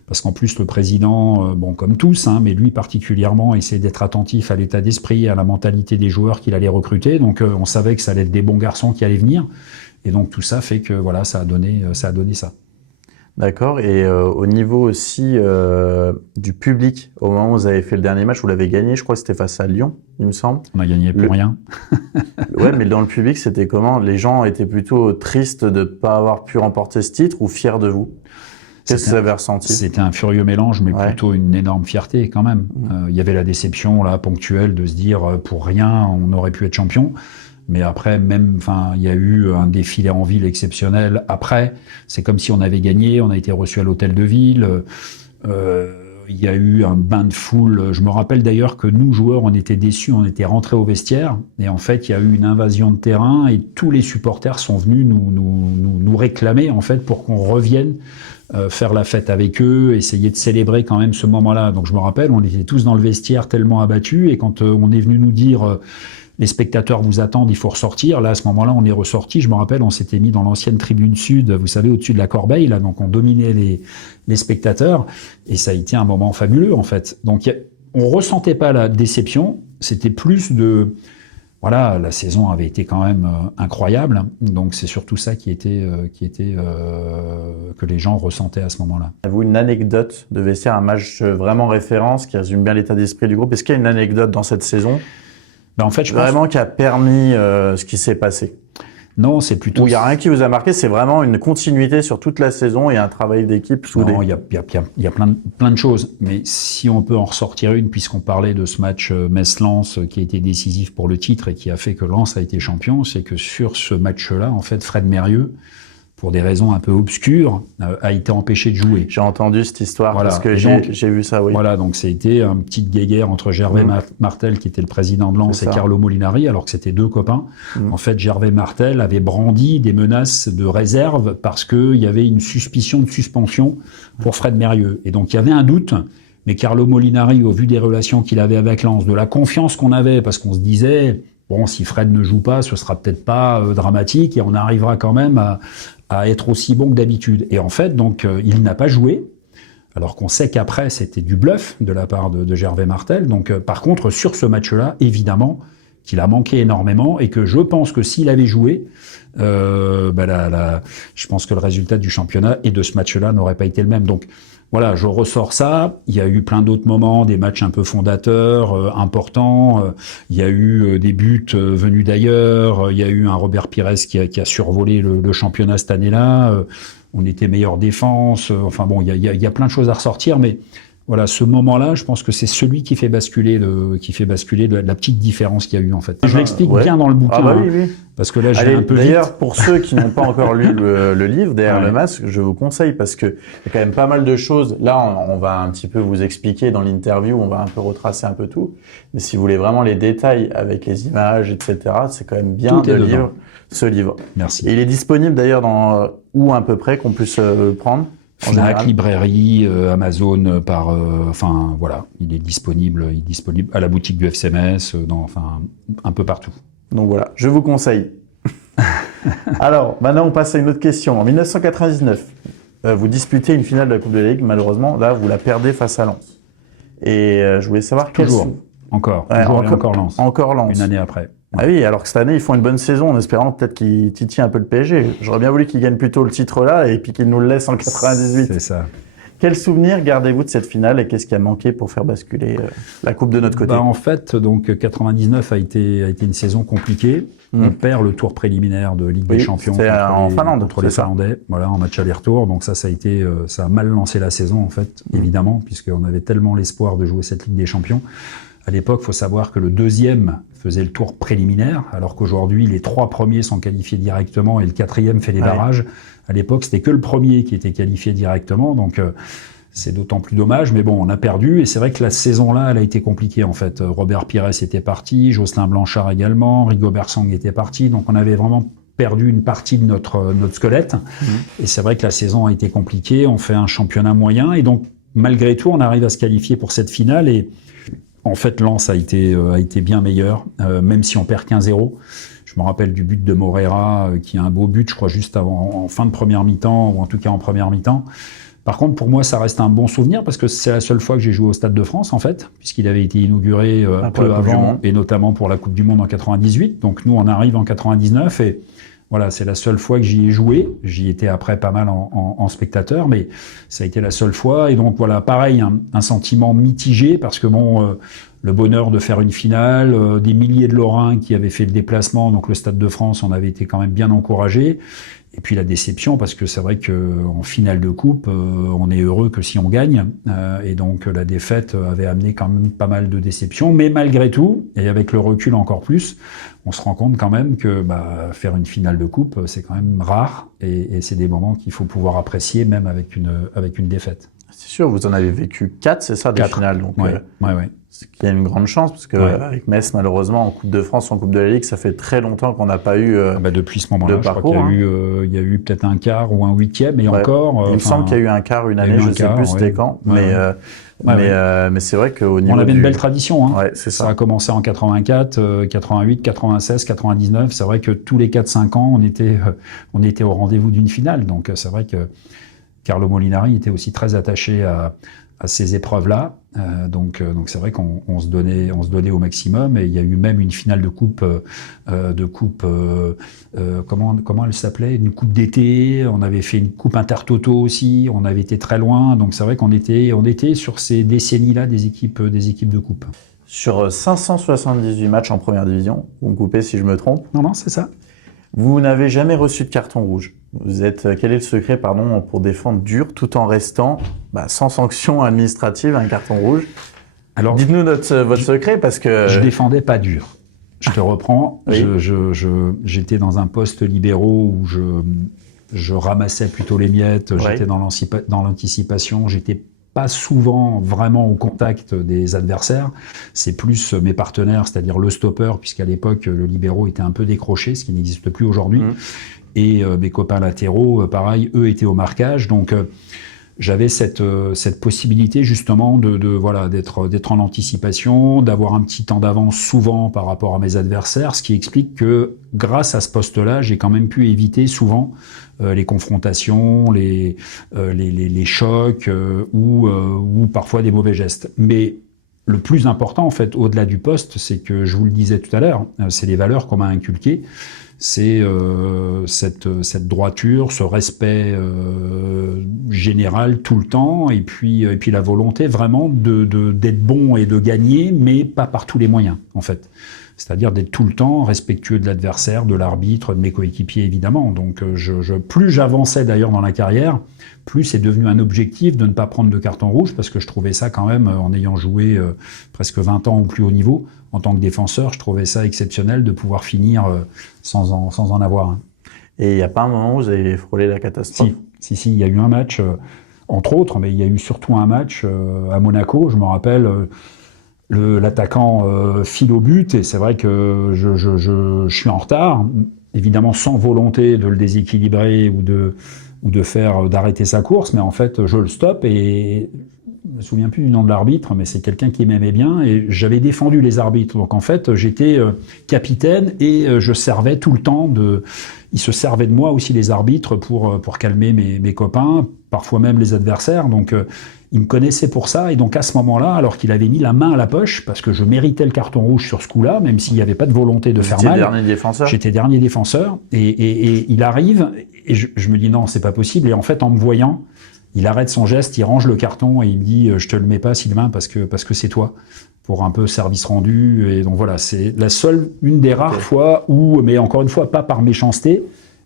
parce qu'en plus le président, comme tous, mais lui particulièrement, essayait d'être attentif à l'état d'esprit, à la mentalité des joueurs qu'il allait recruter, donc on savait que ça allait être des bons garçons qui allaient venir, et donc tout ça fait que voilà, ça a donné ça. D'accord. Et au niveau aussi du public, au moment où vous avez fait le dernier match, vous l'avez gagné, je crois que c'était face à Lyon, il me semble. On a gagné pour rien. Ouais, mais dans le public, c'était comment? Les gens étaient plutôt tristes de ne pas avoir pu remporter ce titre ou fiers de vous? Qu'est-ce que vous avez ressenti? C'était un furieux mélange, mais plutôt une énorme fierté quand même. Il y avait la déception là ponctuelle de se dire pour rien on aurait pu être champion. Mais après, il y a eu un défilé en ville exceptionnel. Après, c'est comme si on avait gagné. On a été reçu à l'hôtel de ville. Il y a eu un bain de foule. Je me rappelle d'ailleurs que nous, joueurs, on était déçus. On était rentrés au vestiaire. Et en fait, il y a eu une invasion de terrain et tous les supporters sont venus nous réclamer, en fait, pour qu'on revienne faire la fête avec eux, essayer de célébrer quand même ce moment-là. Donc je me rappelle, on était tous dans le vestiaire tellement abattus, et quand on est venu nous dire les spectateurs vous attendent, il faut ressortir. Là, à ce moment-là, on est ressorti. Je me rappelle, on s'était mis dans l'ancienne tribune sud, vous savez, au-dessus de la corbeille, là, donc on dominait les spectateurs, et ça a été un moment fabuleux, en fait. Donc, on ressentait pas la déception, c'était plus de... Voilà, la saison avait été quand même incroyable, donc c'est surtout ça que les gens ressentaient à ce moment-là. Avez-vous une anecdote de vestiaire, un match vraiment référence qui résume bien l'état d'esprit du groupe? Est-ce qu'il y a une anecdote dans cette saison En fait, je pense vraiment qui a permis ce qui s'est passé? Non, c'est plutôt... Où il n'y a rien qui vous a marqué, c'est vraiment une continuité sur toute la saison et un travail d'équipe soudé. Non, il y a plein de choses. Mais si on peut en ressortir une, puisqu'on parlait de ce match Metz-Lens qui a été décisif pour le titre et qui a fait que Lens a été champion, c'est que sur ce match-là, en fait, Fred Mérieux, pour des raisons un peu obscures, a été empêché de jouer. J'ai entendu cette histoire, voilà. Parce que j'ai vu ça, oui. Voilà, donc c'était une petite guéguerre entre Gervais Martel, qui était le président de Lens, et Carlo Molinari, alors que c'était deux copains. En fait, Gervais Martel avait brandi des menaces de réserve parce qu'il y avait une suspicion de suspension pour Fred Mérieux. Et donc, il y avait un doute, mais Carlo Molinari, au vu des relations qu'il avait avec Lens, de la confiance qu'on avait, parce qu'on se disait, bon, si Fred ne joue pas, ce sera peut-être pas dramatique, et on arrivera quand même à être aussi bon que d'habitude. Et en fait, donc, il n'a pas joué, alors qu'on sait qu'après, c'était du bluff de la part de Gervais Martel. Donc, par contre, sur ce match-là, évidemment, qu'il a manqué énormément, et que je pense que s'il avait joué, je pense que le résultat du championnat et de ce match-là n'aurait pas été le même. Donc, voilà, je ressors ça. Il y a eu plein d'autres moments, des matchs un peu fondateurs, importants. Il y a eu des buts venus d'ailleurs. Il y a eu un Robert Pires qui a survolé le championnat cette année-là. On était meilleure défense. Enfin bon, il y a plein de choses à ressortir, mais voilà, ce moment-là, je pense que c'est celui qui fait basculer la petite différence qu'il y a eu en fait. Je l'explique bien dans le bouquin, oui. Parce que là, j'ai un peu vite. D'ailleurs, pour ceux qui n'ont pas encore lu le livre Derrière le masque, je vous conseille parce que il y a quand même pas mal de choses. Là, on va un petit peu vous expliquer dans l'interview, on va un peu retracer un peu tout. Mais si vous voulez vraiment les détails avec les images, etc., c'est quand même bien de lire ce livre. Merci. Et il est disponible d'ailleurs dans où à peu près qu'on puisse le prendre? Fnac, librairie, Amazon, enfin voilà, il est disponible à la boutique du FCMS, un peu partout. Donc voilà, je vous conseille. Alors, maintenant on passe à une autre question. En 1999, vous disputez une finale de la Coupe de la Ligue. Malheureusement, là, vous la perdez face à Lens. Et je voulais savoir encore Lens. Encore Lens. Une année après. Ah oui, alors que cette année, ils font une bonne saison en espérant peut-être qu'ils titillent un peu le PSG. J'aurais bien voulu qu'ils gagnent plutôt le titre là et puis qu'ils nous le laissent en 98. C'est ça. Quel souvenir gardez-vous de cette finale et qu'est-ce qui a manqué pour faire basculer la Coupe de notre côté? En fait, donc 99 a été une saison compliquée. On perd le tour préliminaire de Ligue des Champions contre les Finlandais, voilà, en match aller-retour. Donc ça a mal lancé la saison en fait, évidemment, puisqu'on avait tellement l'espoir de jouer cette Ligue des Champions. À l'époque, il faut savoir que le deuxième faisait le tour préliminaire, alors qu'aujourd'hui, les 3 premiers sont qualifiés directement et le 4e fait les barrages. À l'époque, c'était que le premier qui était qualifié directement, donc c'est d'autant plus dommage. Mais bon, on a perdu et c'est vrai que la saison-là, elle a été compliquée en fait. Robert Pires était parti, Jocelyn Blanchard également, Rigobert Song était parti, donc on avait vraiment perdu une partie de notre squelette. Et c'est vrai que la saison a été compliquée, on fait un championnat moyen et donc malgré tout, on arrive à se qualifier pour cette finale et en fait, Lens a été bien meilleur, même si on perd 15-0. Je me rappelle du but de Moreira, qui a un beau but, je crois, juste en fin de première mi-temps, ou en tout cas en première mi-temps. Par contre, pour moi, ça reste un bon souvenir, parce que c'est la seule fois que j'ai joué au Stade de France, en fait, puisqu'il avait été inauguré un peu avant, et notamment pour la Coupe du Monde en 98. Donc nous, on arrive en 99, et voilà, c'est la seule fois que j'y ai joué. J'y étais après pas mal en spectateur, mais ça a été la seule fois. Et donc voilà, pareil, un sentiment mitigé parce que bon, le bonheur de faire une finale, des milliers de Lorrains qui avaient fait le déplacement, donc le Stade de France, on avait été quand même bien encouragés. Et puis la déception, parce que c'est vrai qu'en finale de coupe, on est heureux que si on gagne. Et donc la défaite avait amené quand même pas mal de déceptions. Mais malgré tout, et avec le recul encore plus, on se rend compte quand même que faire une finale de coupe, c'est quand même rare. Et c'est des moments qu'il faut pouvoir apprécier, même avec une défaite. C'est sûr, vous en avez vécu 4, c'est ça, des finales. Donc, ouais. Ce qui est une grande chance, parce que avec Metz, malheureusement, en Coupe de France, en Coupe de la Ligue, ça fait très longtemps qu'on n'a pas eu depuis ce moment-là, de je parcours. crois qu'il y a eu peut-être un quart ou un huitième, et encore. Il me semble qu'il y a eu un quart une année, je ne sais plus c'était quand, mais c'est vrai qu'au niveau on avait une belle tradition. Hein. Ouais, c'est ça. Ça a commencé en 84, 88, 96, 99. C'est vrai que tous les 4-5 ans, on était au rendez-vous d'une finale. Donc c'est vrai que Carlo Molinari était aussi très attaché à ces épreuves-là. Donc c'est vrai qu'on se donnait au maximum, et il y a eu même une finale de coupe, comment elle s'appelait, une coupe d'été. On avait fait une coupe intertoto aussi. On avait été très loin. Donc c'est vrai qu'on était sur ces décennies-là des équipes de coupe. Sur 578 matchs en première division, vous me coupez si je me trompe. Non, c'est ça. Vous n'avez jamais reçu de carton rouge. Quel est le secret, pour défendre dur tout en restant sans sanction administrative, un carton rouge? Alors, dites-nous votre secret, parce que je défendais pas dur. Je te reprends. Oui. J'étais dans un poste libéraux où je ramassais plutôt les miettes. Oui. J'étais dans l'anticipation. J'étais pas souvent vraiment au contact des adversaires. C'est plus mes partenaires, c'est-à-dire le stopper, puisqu'à l'époque, le libéraux était un peu décroché, ce qui n'existe plus aujourd'hui. Et mes copains latéraux, pareil, eux étaient au marquage. Donc, j'avais cette possibilité justement d'être en anticipation, d'avoir un petit temps d'avance souvent par rapport à mes adversaires, ce qui explique que grâce à ce poste-là, j'ai quand même pu éviter souvent les confrontations, les chocs ou parfois des mauvais gestes. Mais le plus important, en fait, au-delà du poste, c'est que, je vous le disais tout à l'heure, c'est les valeurs qu'on m'a inculquées. C'est cette droiture, ce respect général tout le temps, et puis la volonté vraiment d'être bon et de gagner, mais pas par tous les moyens, en fait. C'est-à-dire d'être tout le temps respectueux de l'adversaire, de l'arbitre, de mes coéquipiers, évidemment. Donc, plus j'avançais d'ailleurs dans la carrière, plus c'est devenu un objectif de ne pas prendre de carton rouge, parce que je trouvais ça quand même, en ayant joué presque 20 ans au plus haut niveau, en tant que défenseur, je trouvais ça exceptionnel de pouvoir finir sans en avoir un. Et il n'y a pas un moment où vous avez frôlé la catastrophe? Si, il y a eu un match, entre autres, mais il y a eu surtout un match à Monaco, je me rappelle... L'attaquant file au but, et c'est vrai que je suis en retard, évidemment sans volonté de le déséquilibrer ou d'arrêter sa course, mais en fait je le stoppe, et je me souviens plus du nom de l'arbitre, mais c'est quelqu'un qui m'aimait bien, et j'avais défendu les arbitres. Donc en fait j'étais capitaine, et je servais tout le temps ils se servaient de moi aussi, les arbitres, pour calmer mes copains, parfois même les adversaires. Donc il me connaissait pour ça, et donc à ce moment-là, alors qu'il avait mis la main à la poche, parce que je méritais le carton rouge sur ce coup-là, même s'il n'y avait pas de volonté de faire mal. Dernier défenseur. J'étais dernier défenseur, et il arrive, et je me dis non, c'est pas possible, et en fait en me voyant, il arrête son geste, il range le carton, et il me dit je te le mets pas, Sylvain, parce que c'est toi, pour un peu service rendu. Et donc voilà, c'est une des rares fois où, mais encore une fois, pas par méchanceté,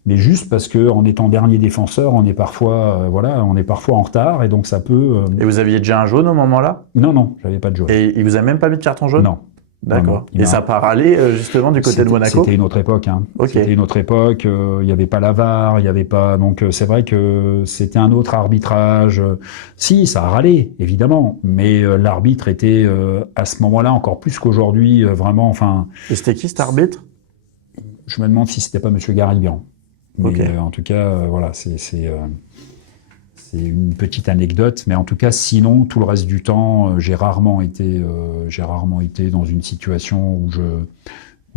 mais juste parce que en étant dernier défenseur, on est parfois en retard, et donc ça peut. Et vous aviez déjà un jaune au moment-là? Non, j'avais pas de jaune. Et il vous a même pas mis de carton jaune? Non. D'accord. Et ça part aller justement du côté de Monaco? C'était une autre époque. Hein. Okay. C'était une autre époque. Il n'y avait pas la VAR, il n'y avait pas. Donc c'est vrai que c'était un autre arbitrage. Si, ça a râlé, évidemment, mais l'arbitre était à ce moment-là encore plus qu'aujourd'hui vraiment. Enfin. Et c'était qui cet arbitre? Je me demande si c'était pas Monsieur Garibian. Mais okay. En tout cas, voilà, c'est une petite anecdote, mais en tout cas, sinon, tout le reste du temps, j'ai rarement été dans une situation où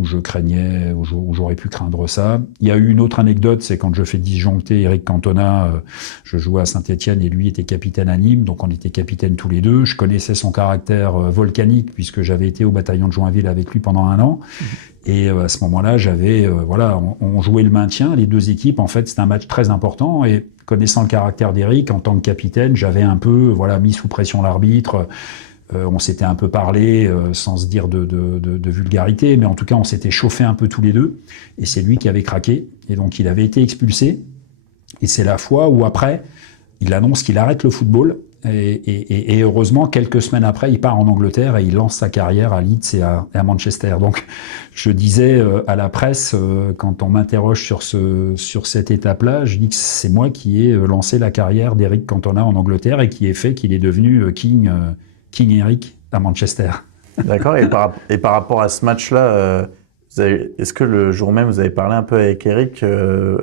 je craignais, où j'aurais pu craindre ça. Il y a eu une autre anecdote, c'est quand je fais disjoncter Eric Cantona, je jouais à Saint-Étienne et lui était capitaine à Nîmes, donc on était capitaines tous les deux. Je connaissais son caractère volcanique puisque j'avais été au bataillon de Joinville avec lui pendant 1 an. Et à ce moment-là, on jouait le maintien, les deux équipes. En fait, c'était un match très important. Et connaissant le caractère d'Eric, en tant que capitaine, j'avais un peu, mis sous pression l'arbitre. On s'était un peu parlé, sans se dire de vulgarité, mais en tout cas, on s'était chauffé un peu tous les deux. Et c'est lui qui avait craqué. Et donc, il avait été expulsé. Et c'est la fois où, après, il annonce qu'il arrête le football. Et heureusement, quelques semaines après, il part en Angleterre et il lance sa carrière à Leeds et à Manchester. Donc, je disais à la presse, quand on m'interroge sur cette étape-là, je dis que c'est moi qui ai lancé la carrière d'Eric Cantona en Angleterre et qui ai fait qu'il est devenu King Eric à Manchester. D'accord. Et par rapport à ce match-là, est-ce que le jour même, vous avez parlé un peu avec Eric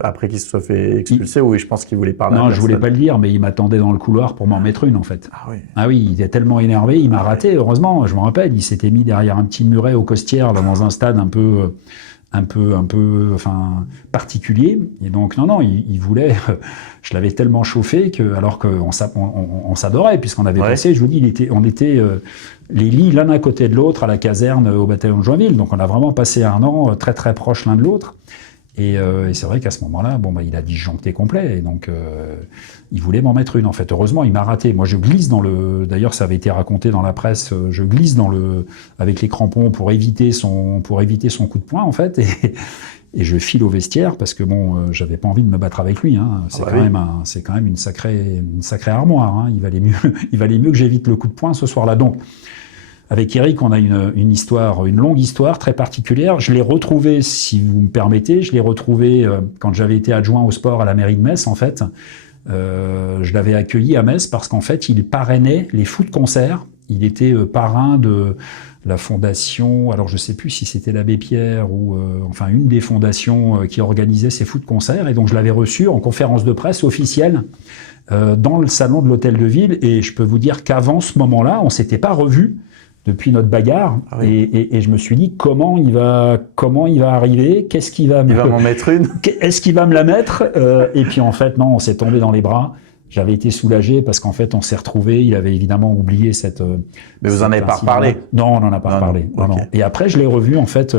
après qu'il se soit fait expulser, ou je pense qu'il voulait parler à Non, je voulais personne? pas le dire, mais il m'attendait dans le couloir pour m'en mettre une, en fait. Ah oui. Ah oui, il était tellement énervé, il m'a raté, heureusement, je me rappelle, il s'était mis derrière un petit muret aux Costières, là, dans un stade enfin, particulier. Et donc, non, il voulait, je l'avais tellement chauffé que, alors qu'on s'adorait, puisqu'on avait passé, je vous dis, on était les lits l'un à côté de l'autre à la caserne au bataillon de Joinville. Donc, on a vraiment passé un an très, très proches l'un de l'autre. Et c'est vrai qu'à ce moment-là, il a disjoncté complet. Et donc, il voulait m'en mettre une, en fait. Heureusement, il m'a raté. Moi, je glisse d'ailleurs, ça avait été raconté dans la presse, je glisse avec les crampons pour éviter son coup de poing, en fait. Et je file au vestiaire parce que j'avais pas envie de me battre avec lui. Hein. C'est quand même une sacrée armoire. Hein. Il valait mieux que j'évite le coup de poing ce soir-là. Donc, avec Eric, on a une longue histoire très particulière. Je l'ai retrouvé, si vous me permettez, quand j'avais été adjoint au sport à la mairie de Metz, en fait. Je l'avais accueilli à Metz parce qu'en fait, il parrainait les foot-concerts. Il était parrain de la fondation, alors je sais plus si c'était l'Abbé Pierre ou enfin une des fondations qui organisait ces foot-concerts. Et donc, je l'avais reçu en conférence de presse officielle dans le salon de l'hôtel de ville. Et je peux vous dire qu'avant ce moment-là, on s'était pas revus depuis notre bagarre. Ah oui. Et je me suis dit, comment il va arriver? Qu'est-ce qu'il va Il va m'en mettre une? Est-ce qu'il va me la mettre? Et puis en fait, non, on s'est tombé dans les bras. J'avais été soulagé parce qu'en fait, on s'est retrouvés. Il avait évidemment oublié cette... Mais vous en avez pas reparlé? Non, on n'en a pas reparlé. Non. Okay. Et après, je l'ai revu, en fait...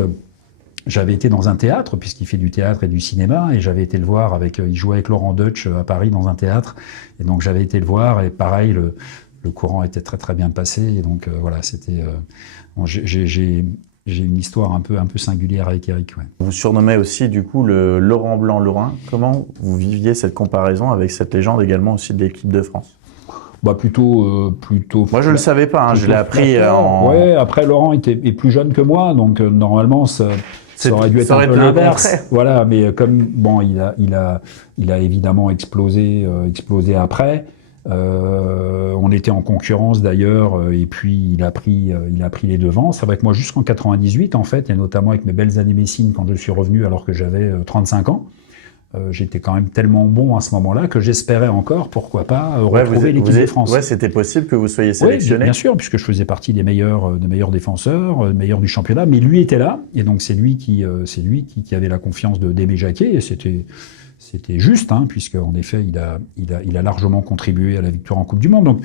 J'avais été dans un théâtre, puisqu'il fait du théâtre et du cinéma, et j'avais été le voir il jouait avec Laurent Deutsch à Paris dans un théâtre. Et donc, j'avais été le voir, et pareil, le courant était très très bien passé, et donc voilà, c'était. J'ai une histoire un peu singulière avec Eric. Ouais. Vous surnommez aussi du coup le Laurent Blanc lorrain. Comment vous viviez cette comparaison avec cette légende également aussi de l'équipe de France? Plutôt. Moi je le savais pas, je l'ai appris en. Ouais, après Laurent est plus jeune que moi, donc normalement ça aurait dû être un peu l'inverse. Voilà, mais comme il a évidemment explosé après. On était en concurrence d'ailleurs, et puis il a pris les devants. C'est vrai que moi, jusqu'en 98, en fait, et notamment avec mes belles années Messine, quand je suis revenu alors que j'avais 35 ans, j'étais quand même tellement bon à ce moment-là que j'espérais encore, pourquoi pas, retrouver l'équipe de France. Ouais, c'était possible que vous soyez sélectionné. Oui, bien sûr, puisque je faisais partie des meilleurs défenseurs, meilleurs du championnat, mais lui était là, et donc c'est lui qui avait la confiance d'Aimé Jacquet, et c'était juste, hein, puisque en effet, il a largement contribué à la victoire en Coupe du Monde. Donc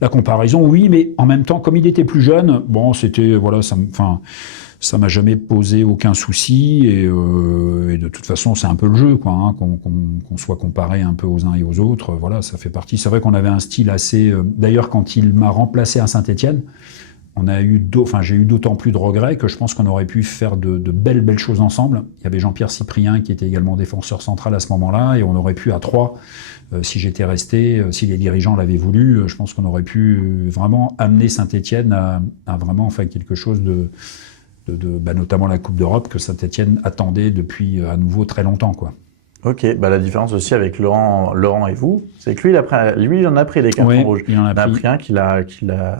la comparaison, oui, mais en même temps, comme il était plus jeune, c'était voilà, ça m'a jamais posé aucun souci, et de toute façon, c'est un peu le jeu, quoi, hein, qu'on soit comparé un peu aux uns et aux autres. Voilà, ça fait partie. C'est vrai qu'on avait un style assez. D'ailleurs, quand il m'a remplacé à Saint-Étienne, j'ai eu d'autant plus de regrets que je pense qu'on aurait pu faire de belles choses ensemble. Il y avait Jean-Pierre Cyprien qui était également défenseur central à ce moment-là, et on aurait pu à 3, si j'étais resté, si les dirigeants l'avaient voulu, je pense qu'on aurait pu vraiment amener Saint-Étienne à vraiment faire quelque chose de notamment la Coupe d'Europe que Saint-Étienne attendait depuis à nouveau très longtemps, quoi. Ok, la différence aussi avec Laurent et vous, c'est que lui, il en a pris des cartons rouges. Il en a pris un qu'il a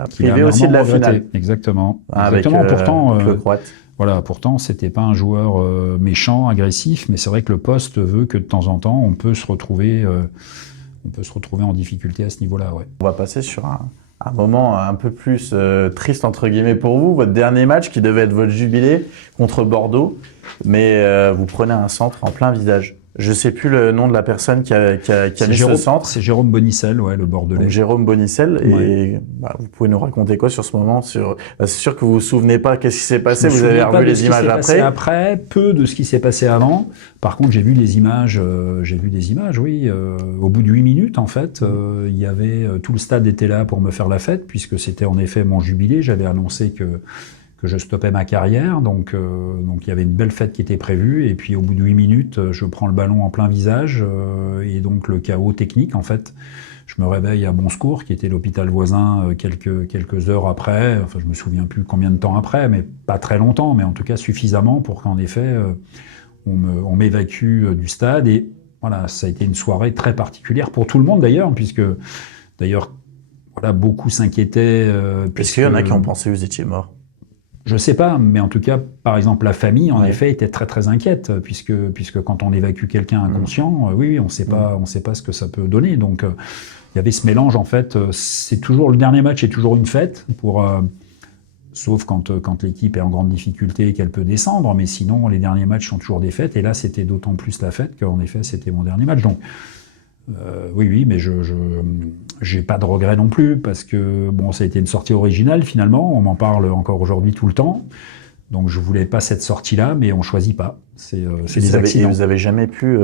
privé aussi de la finale. Exactement. Avec pourtant, le Croate. Voilà, pourtant, c'était pas un joueur méchant, agressif, mais c'est vrai que le poste veut que de temps en temps, on peut se retrouver en difficulté à ce niveau-là. Ouais. On va passer sur un moment un peu plus triste entre guillemets pour vous, votre dernier match qui devait être votre jubilé contre Bordeaux, mais vous prenez un centre en plein visage. Je sais plus le nom de la personne qui a mis ce centre. C'est Jérôme Bonicel, ouais, le Bordelais. Donc, Jérôme Bonicel. Ouais. Et vous pouvez nous raconter quoi sur ce moment? C'est sûr que vous vous souvenez pas qu'est-ce qui s'est passé. Vous avez revu les images après. Après, peu de ce qui s'est passé avant. Par contre, j'ai vu des images, oui. Au bout de 8 minutes, en fait, il y avait tout le stade était là pour me faire la fête, puisque c'était en effet mon jubilé. J'avais annoncé que je stoppais ma carrière, donc il y avait une belle fête qui était prévue, et puis au bout de 8 minutes, je prends le ballon en plein visage, et donc le chaos technique, en fait. Je me réveille à Bon Secours, qui était l'hôpital voisin, quelques heures après, enfin je me souviens plus combien de temps après, mais pas très longtemps, mais en tout cas suffisamment pour qu'en effet, on m'évacue du stade, et voilà, ça a été une soirée très particulière pour tout le monde d'ailleurs, puisque d'ailleurs, voilà, beaucoup s'inquiétaient. Parce qu'il y en a qui ont pensé que vous étiez mort. Je sais pas, mais en tout cas, par exemple, la famille, en effet, était très très inquiète, puisque quand on évacue quelqu'un inconscient, oui, on sait pas ce que ça peut donner. Donc, il y avait ce mélange, en fait. C'est toujours le dernier match est toujours une fête sauf quand l'équipe est en grande difficulté et qu'elle peut descendre, mais sinon les derniers matchs sont toujours des fêtes. Et là, c'était d'autant plus la fête qu'en effet, c'était mon dernier match. Donc, oui, mais je j'ai pas de regrets non plus parce que bon, ça a été une sortie originale finalement. On m'en parle encore aujourd'hui tout le temps. Donc je voulais pas cette sortie-là, mais on choisit pas. C'est des accidents. Et vous avez jamais pu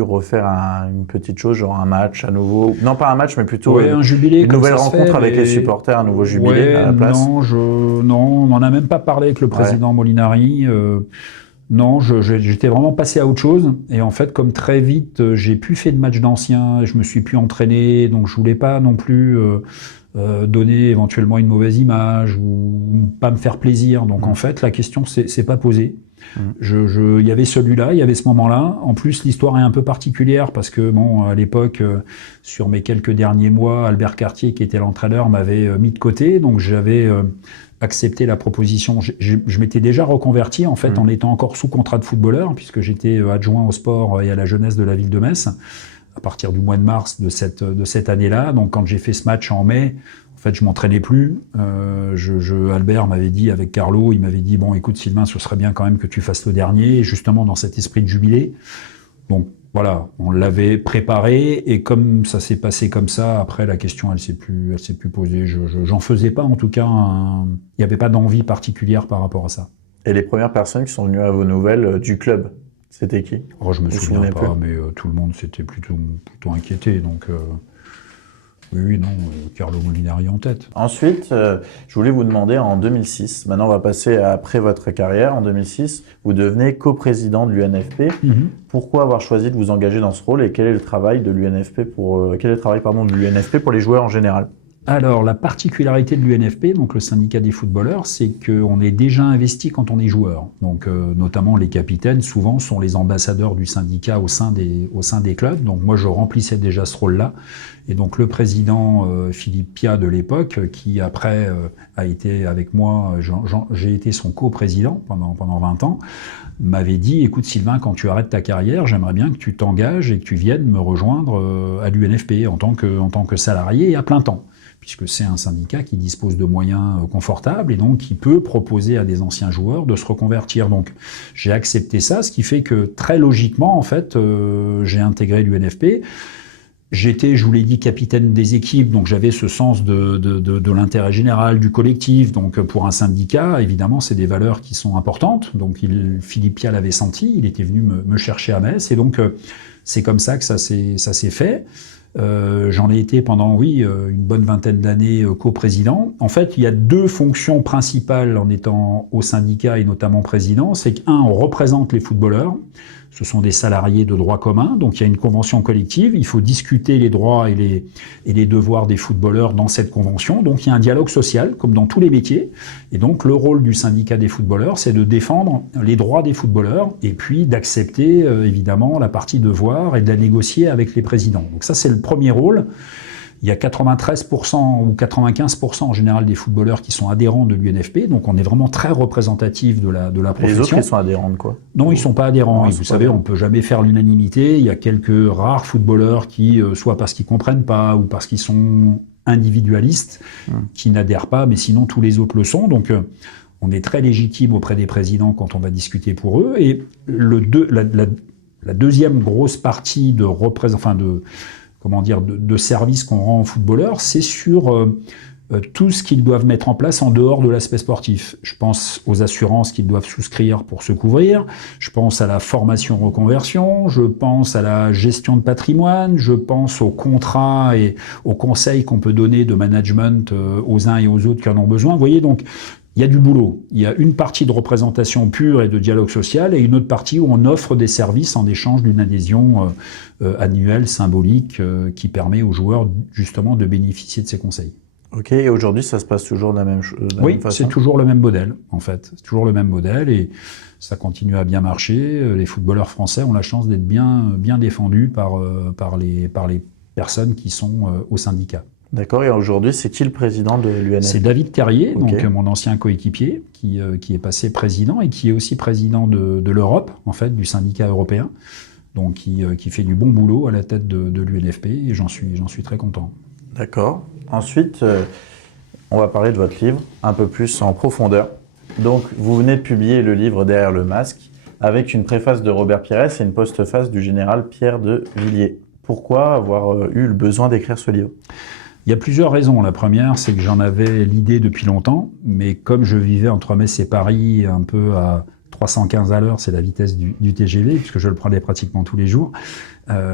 refaire une petite chose, genre un match à nouveau, non pas un match, mais plutôt un jubilé, une nouvelle rencontre avec les supporters, un nouveau jubilé à la place. Non, on n'en a même pas parlé avec le président Molinari. Non, j'étais vraiment passé à autre chose. Et en fait, comme très vite, j'ai plus fait de matchs d'anciens, je me suis plus entraîné, donc je voulais pas non plus donner éventuellement une mauvaise image ou pas me faire plaisir. Donc en fait, la question c'est pas posée. Il y avait celui-là, il y avait ce moment-là. En plus, l'histoire est un peu particulière parce que bon, à l'époque, sur mes quelques derniers mois, Albert Cartier, qui était l'entraîneur, m'avait mis de côté, donc j'avais accepté la proposition. Je m'étais déjà reconverti en fait en étant encore sous contrat de footballeur puisque j'étais adjoint au sport et à la jeunesse de la ville de Metz à partir du mois de mars de cette année-là. Donc quand j'ai fait ce match en mai, en fait je m'entraînais plus. Albert m'avait dit avec Carlo, il m'avait dit bon écoute Sylvain, ce serait bien quand même que tu fasses le dernier, justement dans cet esprit de jubilé. Donc voilà, on l'avait préparé et comme ça s'est passé comme ça, après la question elle s'est plus posée. J'en faisais pas en tout cas, il n'y avait pas d'envie particulière par rapport à ça. Et les premières personnes qui sont venues à vos nouvelles du club, c'était qui? Je me souviens pas, mais tout le monde s'était plutôt inquiété. Donc oui, Carlo Molinari en tête. Ensuite, je voulais vous demander en 2006, maintenant on va passer après votre carrière, en 2006, vous devenez coprésident de l'UNFP. Pourquoi avoir choisi de vous engager dans ce rôle et quel est le travail de l'UNFP pour les joueurs en général? Alors, la particularité de l'UNFP, donc le syndicat des footballeurs, c'est qu'on est déjà investi quand on est joueur. Donc, notamment les capitaines, souvent, sont les ambassadeurs du syndicat au sein des clubs. Donc, moi, je remplissais déjà ce rôle-là. Et donc, le président Philippe Piat de l'époque, qui après a été avec moi, j'ai été son coprésident pendant 20 ans, m'avait dit, écoute Sylvain, quand tu arrêtes ta carrière, j'aimerais bien que tu t'engages et que tu viennes me rejoindre à l'UNFP en tant que salarié et à plein temps, puisque c'est un syndicat qui dispose de moyens confortables et donc qui peut proposer à des anciens joueurs de se reconvertir. Donc j'ai accepté ça, ce qui fait que très logiquement, en fait, j'ai intégré l'UNFP. J'étais, je vous l'ai dit, capitaine des équipes, donc j'avais ce sens de l'intérêt général, du collectif. Donc pour un syndicat, évidemment, c'est des valeurs qui sont importantes. Donc Philippe Piat l'avait senti, il était venu me chercher à Metz, et donc c'est comme ça que ça s'est fait. J'en ai été pendant, une bonne vingtaine d'années coprésident. En fait, il y a deux fonctions principales en étant au syndicat et notamment président. C'est qu'un, on représente les footballeurs. Ce sont des salariés de droit commun, donc il y a une convention collective. Il faut discuter les droits et les devoirs des footballeurs dans cette convention. Donc il y a un dialogue social, comme dans tous les métiers. Et donc le rôle du syndicat des footballeurs, c'est de défendre les droits des footballeurs et puis d'accepter évidemment la partie devoir et de la négocier avec les présidents. Donc ça, c'est le premier rôle. Il y a 93% ou 95% en général des footballeurs qui sont adhérents de l'UNFP, donc on est vraiment très représentatif de la profession. Les autres, ils sont adhérents de quoi? Non, ils sont pas adhérents. Et vous savez, on peut jamais faire l'unanimité. Il y a quelques rares footballeurs qui, soit parce qu'ils comprennent pas ou parce qu'ils sont individualistes, qui n'adhèrent pas, mais sinon tous les autres le sont. Donc on est très légitime auprès des présidents quand on va discuter pour eux. Et la deuxième grosse partie de service qu'on rend aux footballeurs, c'est sur tout ce qu'ils doivent mettre en place en dehors de l'aspect sportif. Je pense aux assurances qu'ils doivent souscrire pour se couvrir, je pense à la formation reconversion, je pense à la gestion de patrimoine, je pense aux contrats et aux conseils qu'on peut donner de management aux uns et aux autres qui en ont besoin. Vous voyez, donc il y a du boulot. Il y a une partie de représentation pure et de dialogue social et une autre partie où on offre des services en échange d'une adhésion annuelle, symbolique, qui permet aux joueurs justement de bénéficier de ces conseils. Ok, et aujourd'hui, ça se passe toujours de la même façon? Oui, c'est toujours le même modèle, en fait. C'est toujours le même modèle et ça continue à bien marcher. Les footballeurs français ont la chance d'être bien défendus par les personnes qui sont au syndicat. D'accord. Et aujourd'hui, c'est qui le président de l'UNFP? C'est David Terrier, Ok. donc mon ancien coéquipier, qui est passé président et qui est aussi président de l'Europe, en fait, du syndicat européen, donc qui fait du bon boulot à la tête de l'UNFP et j'en suis très content. D'accord. Ensuite, on va parler de votre livre un peu plus en profondeur. Donc, vous venez de publier le livre Derrière le masque avec une préface de Robert Pires et une postface du général Pierre de Villiers. Pourquoi avoir eu le besoin d'écrire ce livre? Il y a plusieurs raisons. La première, c'est que j'en avais l'idée depuis longtemps, mais comme je vivais entre Metz et Paris un peu à 315 à l'heure, c'est la vitesse du TGV, puisque je le prenais pratiquement tous les jours,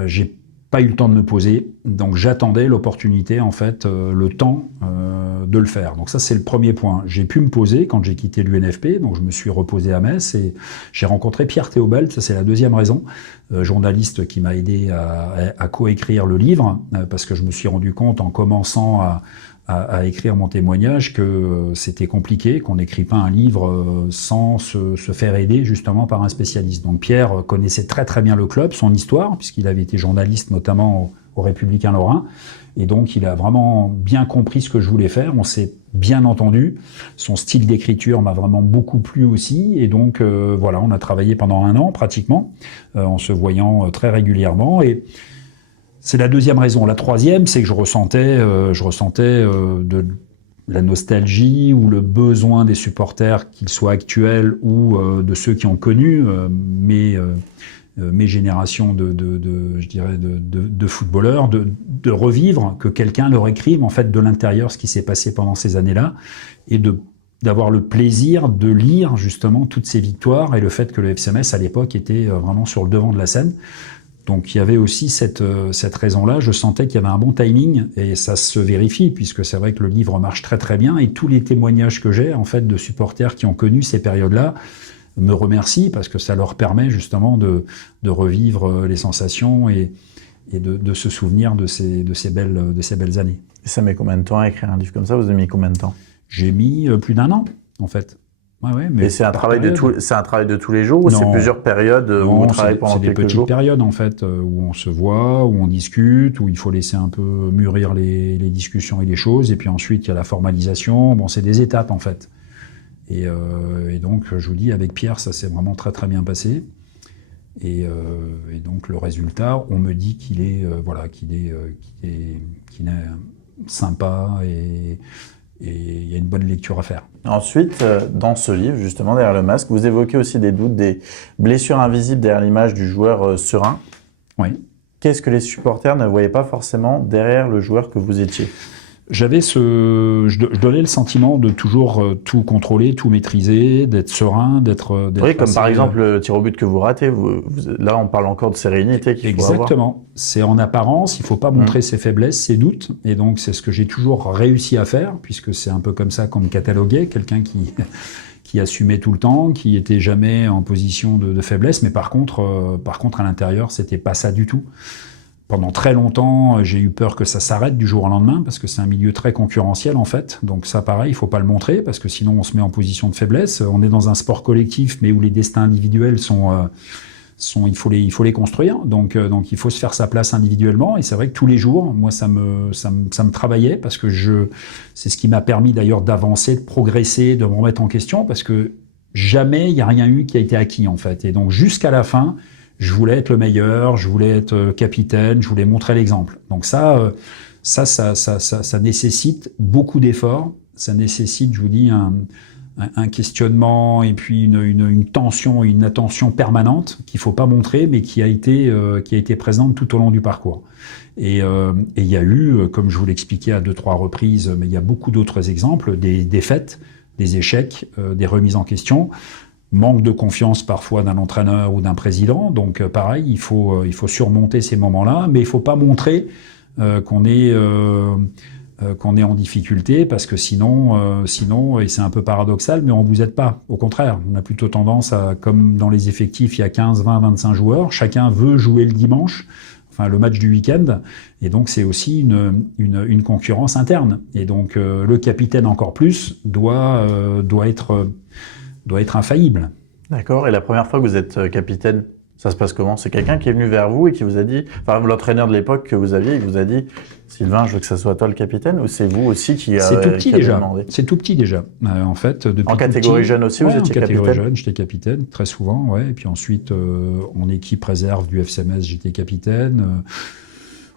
j'ai pas eu le temps de me poser, donc j'attendais l'opportunité, en fait, le temps de le faire. Donc ça, c'est le premier point. J'ai pu me poser quand j'ai quitté l'UNFP, donc je me suis reposé à Metz et j'ai rencontré Pierre Théobald, ça c'est la deuxième raison, journaliste qui m'a aidé à coécrire le livre, parce que je me suis rendu compte en commençant à écrire mon témoignage que c'était compliqué, qu'on n'écrit pas un livre sans se faire aider justement par un spécialiste. Donc Pierre connaissait très très bien le club, son histoire, puisqu'il avait été journaliste notamment au Républicain Lorrain, et donc il a vraiment bien compris ce que je voulais faire, on s'est bien entendu, son style d'écriture m'a vraiment beaucoup plu aussi, et donc voilà, on a travaillé pendant 1 an pratiquement, en se voyant très régulièrement, et c'est la deuxième raison. La troisième, c'est que je ressentais de la nostalgie ou le besoin des supporters, qu'ils soient actuels ou de ceux qui ont connu mes générations de footballeurs, de revivre, que quelqu'un leur écrive en fait de l'intérieur ce qui s'est passé pendant ces années-là et d'avoir le plaisir de lire justement toutes ces victoires et le fait que le FC Metz à l'époque était vraiment sur le devant de la scène. Donc il y avait aussi cette raison-là, je sentais qu'il y avait un bon timing et ça se vérifie puisque c'est vrai que le livre marche très très bien et tous les témoignages que j'ai en fait de supporters qui ont connu ces périodes-là me remercient parce que ça leur permet justement de revivre les sensations et de se souvenir de ces belles années. Et ça met combien de temps à écrire un livre comme ça? Vous avez mis combien de temps? J'ai mis plus d'1 an en fait. Ouais, mais et c'est un travail de tous les jours ou c'est plusieurs périodes où on travaille pendant quelques jours? C'est des petites périodes en fait où on se voit, où on discute, où il faut laisser un peu mûrir les discussions et les choses et puis ensuite il y a la formalisation. Bon, c'est des étapes en fait. Et donc je vous dis avec Pierre ça s'est vraiment très très bien passé et donc le résultat on me dit qu'il est sympa et il y a une bonne lecture à faire. Ensuite, dans ce livre, justement, Derrière le masque, vous évoquez aussi des doutes, des blessures invisibles derrière l'image du joueur serein. Oui. Qu'est-ce que les supporters ne voyaient pas forcément derrière le joueur que vous étiez? Je donnais le sentiment de toujours tout contrôler, tout maîtriser, d'être serein, d'être oui, comme par exemple le tir au but que vous ratez. Là, on parle encore de sérénité qu'il faut avoir. Exactement. C'est en apparence, il faut pas montrer ses faiblesses, ses doutes. Et donc, c'est ce que j'ai toujours réussi à faire, puisque c'est un peu comme ça qu'on me cataloguait, quelqu'un qui assumait tout le temps, qui était jamais en position de faiblesse. Mais par contre, à l'intérieur, c'était pas ça du tout. Pendant très longtemps, j'ai eu peur que ça s'arrête du jour au lendemain, parce que c'est un milieu très concurrentiel en fait. Donc ça, pareil, il faut pas le montrer, parce que sinon on se met en position de faiblesse. On est dans un sport collectif, mais où les destins individuels il faut les construire. Donc il faut se faire sa place individuellement. Et c'est vrai que tous les jours, moi, ça me travaillait, parce que c'est ce qui m'a permis d'ailleurs d'avancer, de progresser, de me remettre en question, parce que jamais il y a rien eu qui a été acquis en fait. Et donc jusqu'à la fin, je voulais être le meilleur, je voulais être capitaine, je voulais montrer l'exemple. Donc ça nécessite beaucoup d'efforts, ça nécessite, je vous dis, un questionnement et puis une tension, une attention permanente qu'il faut pas montrer, mais qui a été présente tout au long du parcours. Et il y a eu, comme je vous l'expliquais à 2-3 reprises, mais il y a beaucoup d'autres exemples, des défaites, des échecs, des remises en question. Manque de confiance parfois d'un entraîneur ou d'un président, donc pareil, il faut surmonter ces moments-là, mais il faut pas montrer qu'on est en difficulté, parce que sinon, et c'est un peu paradoxal, mais on vous aide pas. Au contraire, on a plutôt tendance à, comme dans les effectifs, il y a 15, 20, 25 joueurs, chacun veut jouer le dimanche, enfin le match du week-end, et donc c'est aussi une concurrence interne. Et donc le capitaine encore plus doit être infaillible. D'accord. Et la première fois que vous êtes capitaine, Ça se passe comment? C'est quelqu'un qui est venu vers vous et qui vous a dit, enfin l'entraîneur de l'époque que vous aviez, il vous a dit, Sylvain, je veux que ça soit toi le capitaine, ou c'est vous aussi qui C'est tout petit déjà. demandé? C'est tout petit déjà. En fait, depuis En catégorie jeune aussi, vous ouais, étiez en catégorie capitaine? jeune, j'étais capitaine très souvent, ouais. Et puis ensuite, en équipe réserve du FCMS, j'étais capitaine.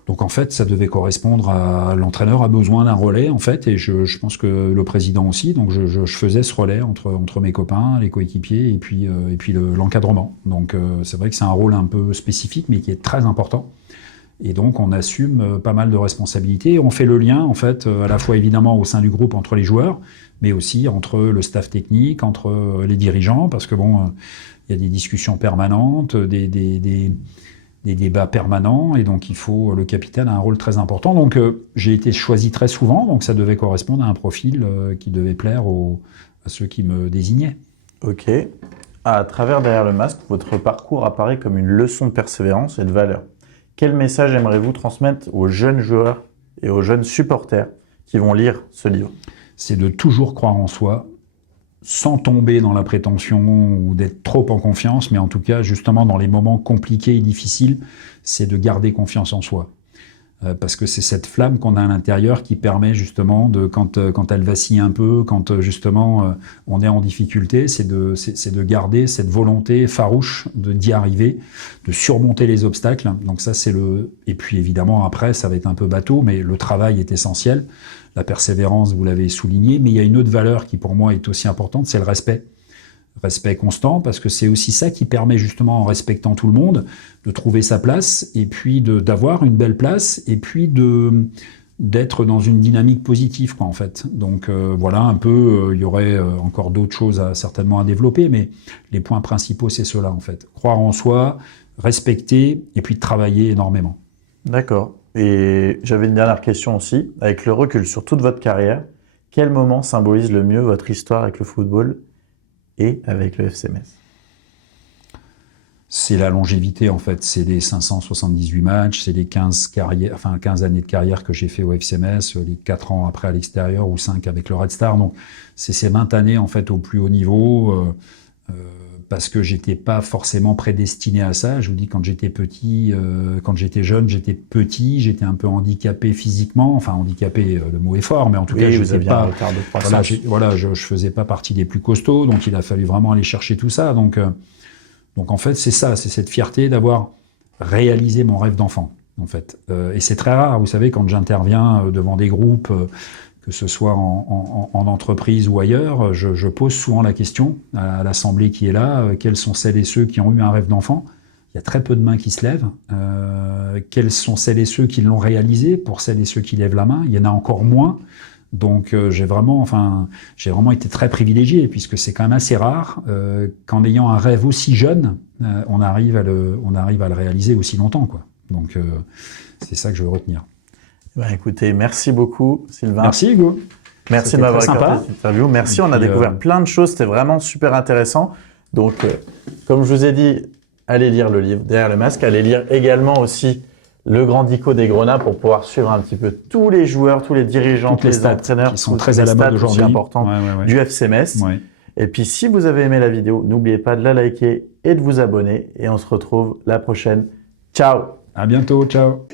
Donc en fait, ça devait correspondre à l'entraîneur a besoin d'un relais en fait, et je pense que le président aussi. Donc je faisais ce relais entre mes copains, les coéquipiers, et puis l'encadrement. Donc c'est vrai que c'est un rôle un peu spécifique, mais qui est très important. Et donc on assume pas mal de responsabilités. On fait le lien en fait, à la fois évidemment au sein du groupe entre les joueurs, mais aussi entre le staff technique, entre les dirigeants, parce que bon, il y a des discussions permanentes, des débats permanents, et donc le capitaine a un rôle très important. Donc j'ai été choisi très souvent, donc ça devait correspondre à un profil qui devait plaire à ceux qui me désignaient. Ok. À travers Derrière le masque, votre parcours apparaît comme une leçon de persévérance et de valeur. Quel message aimeriez-vous transmettre aux jeunes joueurs et aux jeunes supporters qui vont lire ce livre? C'est de toujours croire en soi, sans tomber dans la prétention ou d'être trop en confiance, mais en tout cas, justement, dans les moments compliqués et difficiles, c'est de garder confiance en soi. Parce que c'est cette flamme qu'on a à l'intérieur qui permet justement, quand elle vacille un peu, quand justement on est en difficulté, c'est de garder cette volonté farouche d'y arriver, de surmonter les obstacles. Donc ça, et puis évidemment, après, ça va être un peu bateau, mais le travail est essentiel. La persévérance, vous l'avez souligné, mais il y a une autre valeur qui pour moi est aussi importante, c'est le respect. Respect constant, parce que c'est aussi ça qui permet justement, en respectant tout le monde, de trouver sa place, et puis d'avoir une belle place, et puis d'être dans une dynamique positive, quoi, en fait. Donc voilà, un peu, il y aurait encore d'autres choses certainement à développer, mais les points principaux, c'est ceux-là, en fait. Croire en soi, respecter, et puis travailler énormément. D'accord. Et j'avais une dernière question aussi. Avec le recul sur toute votre carrière, quel moment symbolise le mieux votre histoire avec le football et avec le FCMS? C'est la longévité, en fait. C'est les 578 matchs, c'est les 15 années de carrière que j'ai fait au FCMS, les 4 ans après à l'extérieur, ou 5 avec le Red Star. Donc, c'est ces 20 années, en fait, au plus haut niveau, parce que j'étais pas forcément prédestiné à ça. Je vous dis, quand j'étais petit, quand j'étais jeune, j'étais petit, j'étais un peu handicapé physiquement. Enfin, handicapé, le mot est fort, mais en tout cas, je n'étais pas. Je faisais pas partie des plus costauds, donc il a fallu vraiment aller chercher tout ça. Donc en fait, c'est ça, c'est cette fierté d'avoir réalisé mon rêve d'enfant, en fait. Et c'est très rare, vous savez, quand j'interviens devant des groupes, que ce soit en entreprise ou ailleurs, je pose souvent la question à l'assemblée qui est là, quels sont celles et ceux qui ont eu un rêve d'enfant? Il y a très peu de mains qui se lèvent. Quels sont celles et ceux qui l'ont réalisé? Pour celles et ceux qui lèvent la main, il y en a encore moins. Donc j'ai vraiment été très privilégié, puisque c'est quand même assez rare qu'en ayant un rêve aussi jeune, on arrive à le réaliser aussi longtemps, quoi. Donc c'est ça que je veux retenir. Écoutez, merci beaucoup, Sylvain. Merci, Hugo. Merci de m'avoir accordé cette interview. Merci, on a découvert plein de choses. C'était vraiment super intéressant. Donc, comme je vous ai dit, allez lire le livre Derrière le masque. Allez lire également aussi Le Grand Dico des Grenats pour pouvoir suivre un petit peu tous les joueurs, tous les dirigeants, tous les entraîneurs qui sont très à la mode aujourd'hui, importants du FCMS. Ouais. Et puis, si vous avez aimé la vidéo, n'oubliez pas de la liker et de vous abonner. Et on se retrouve la prochaine. Ciao. À bientôt. Ciao.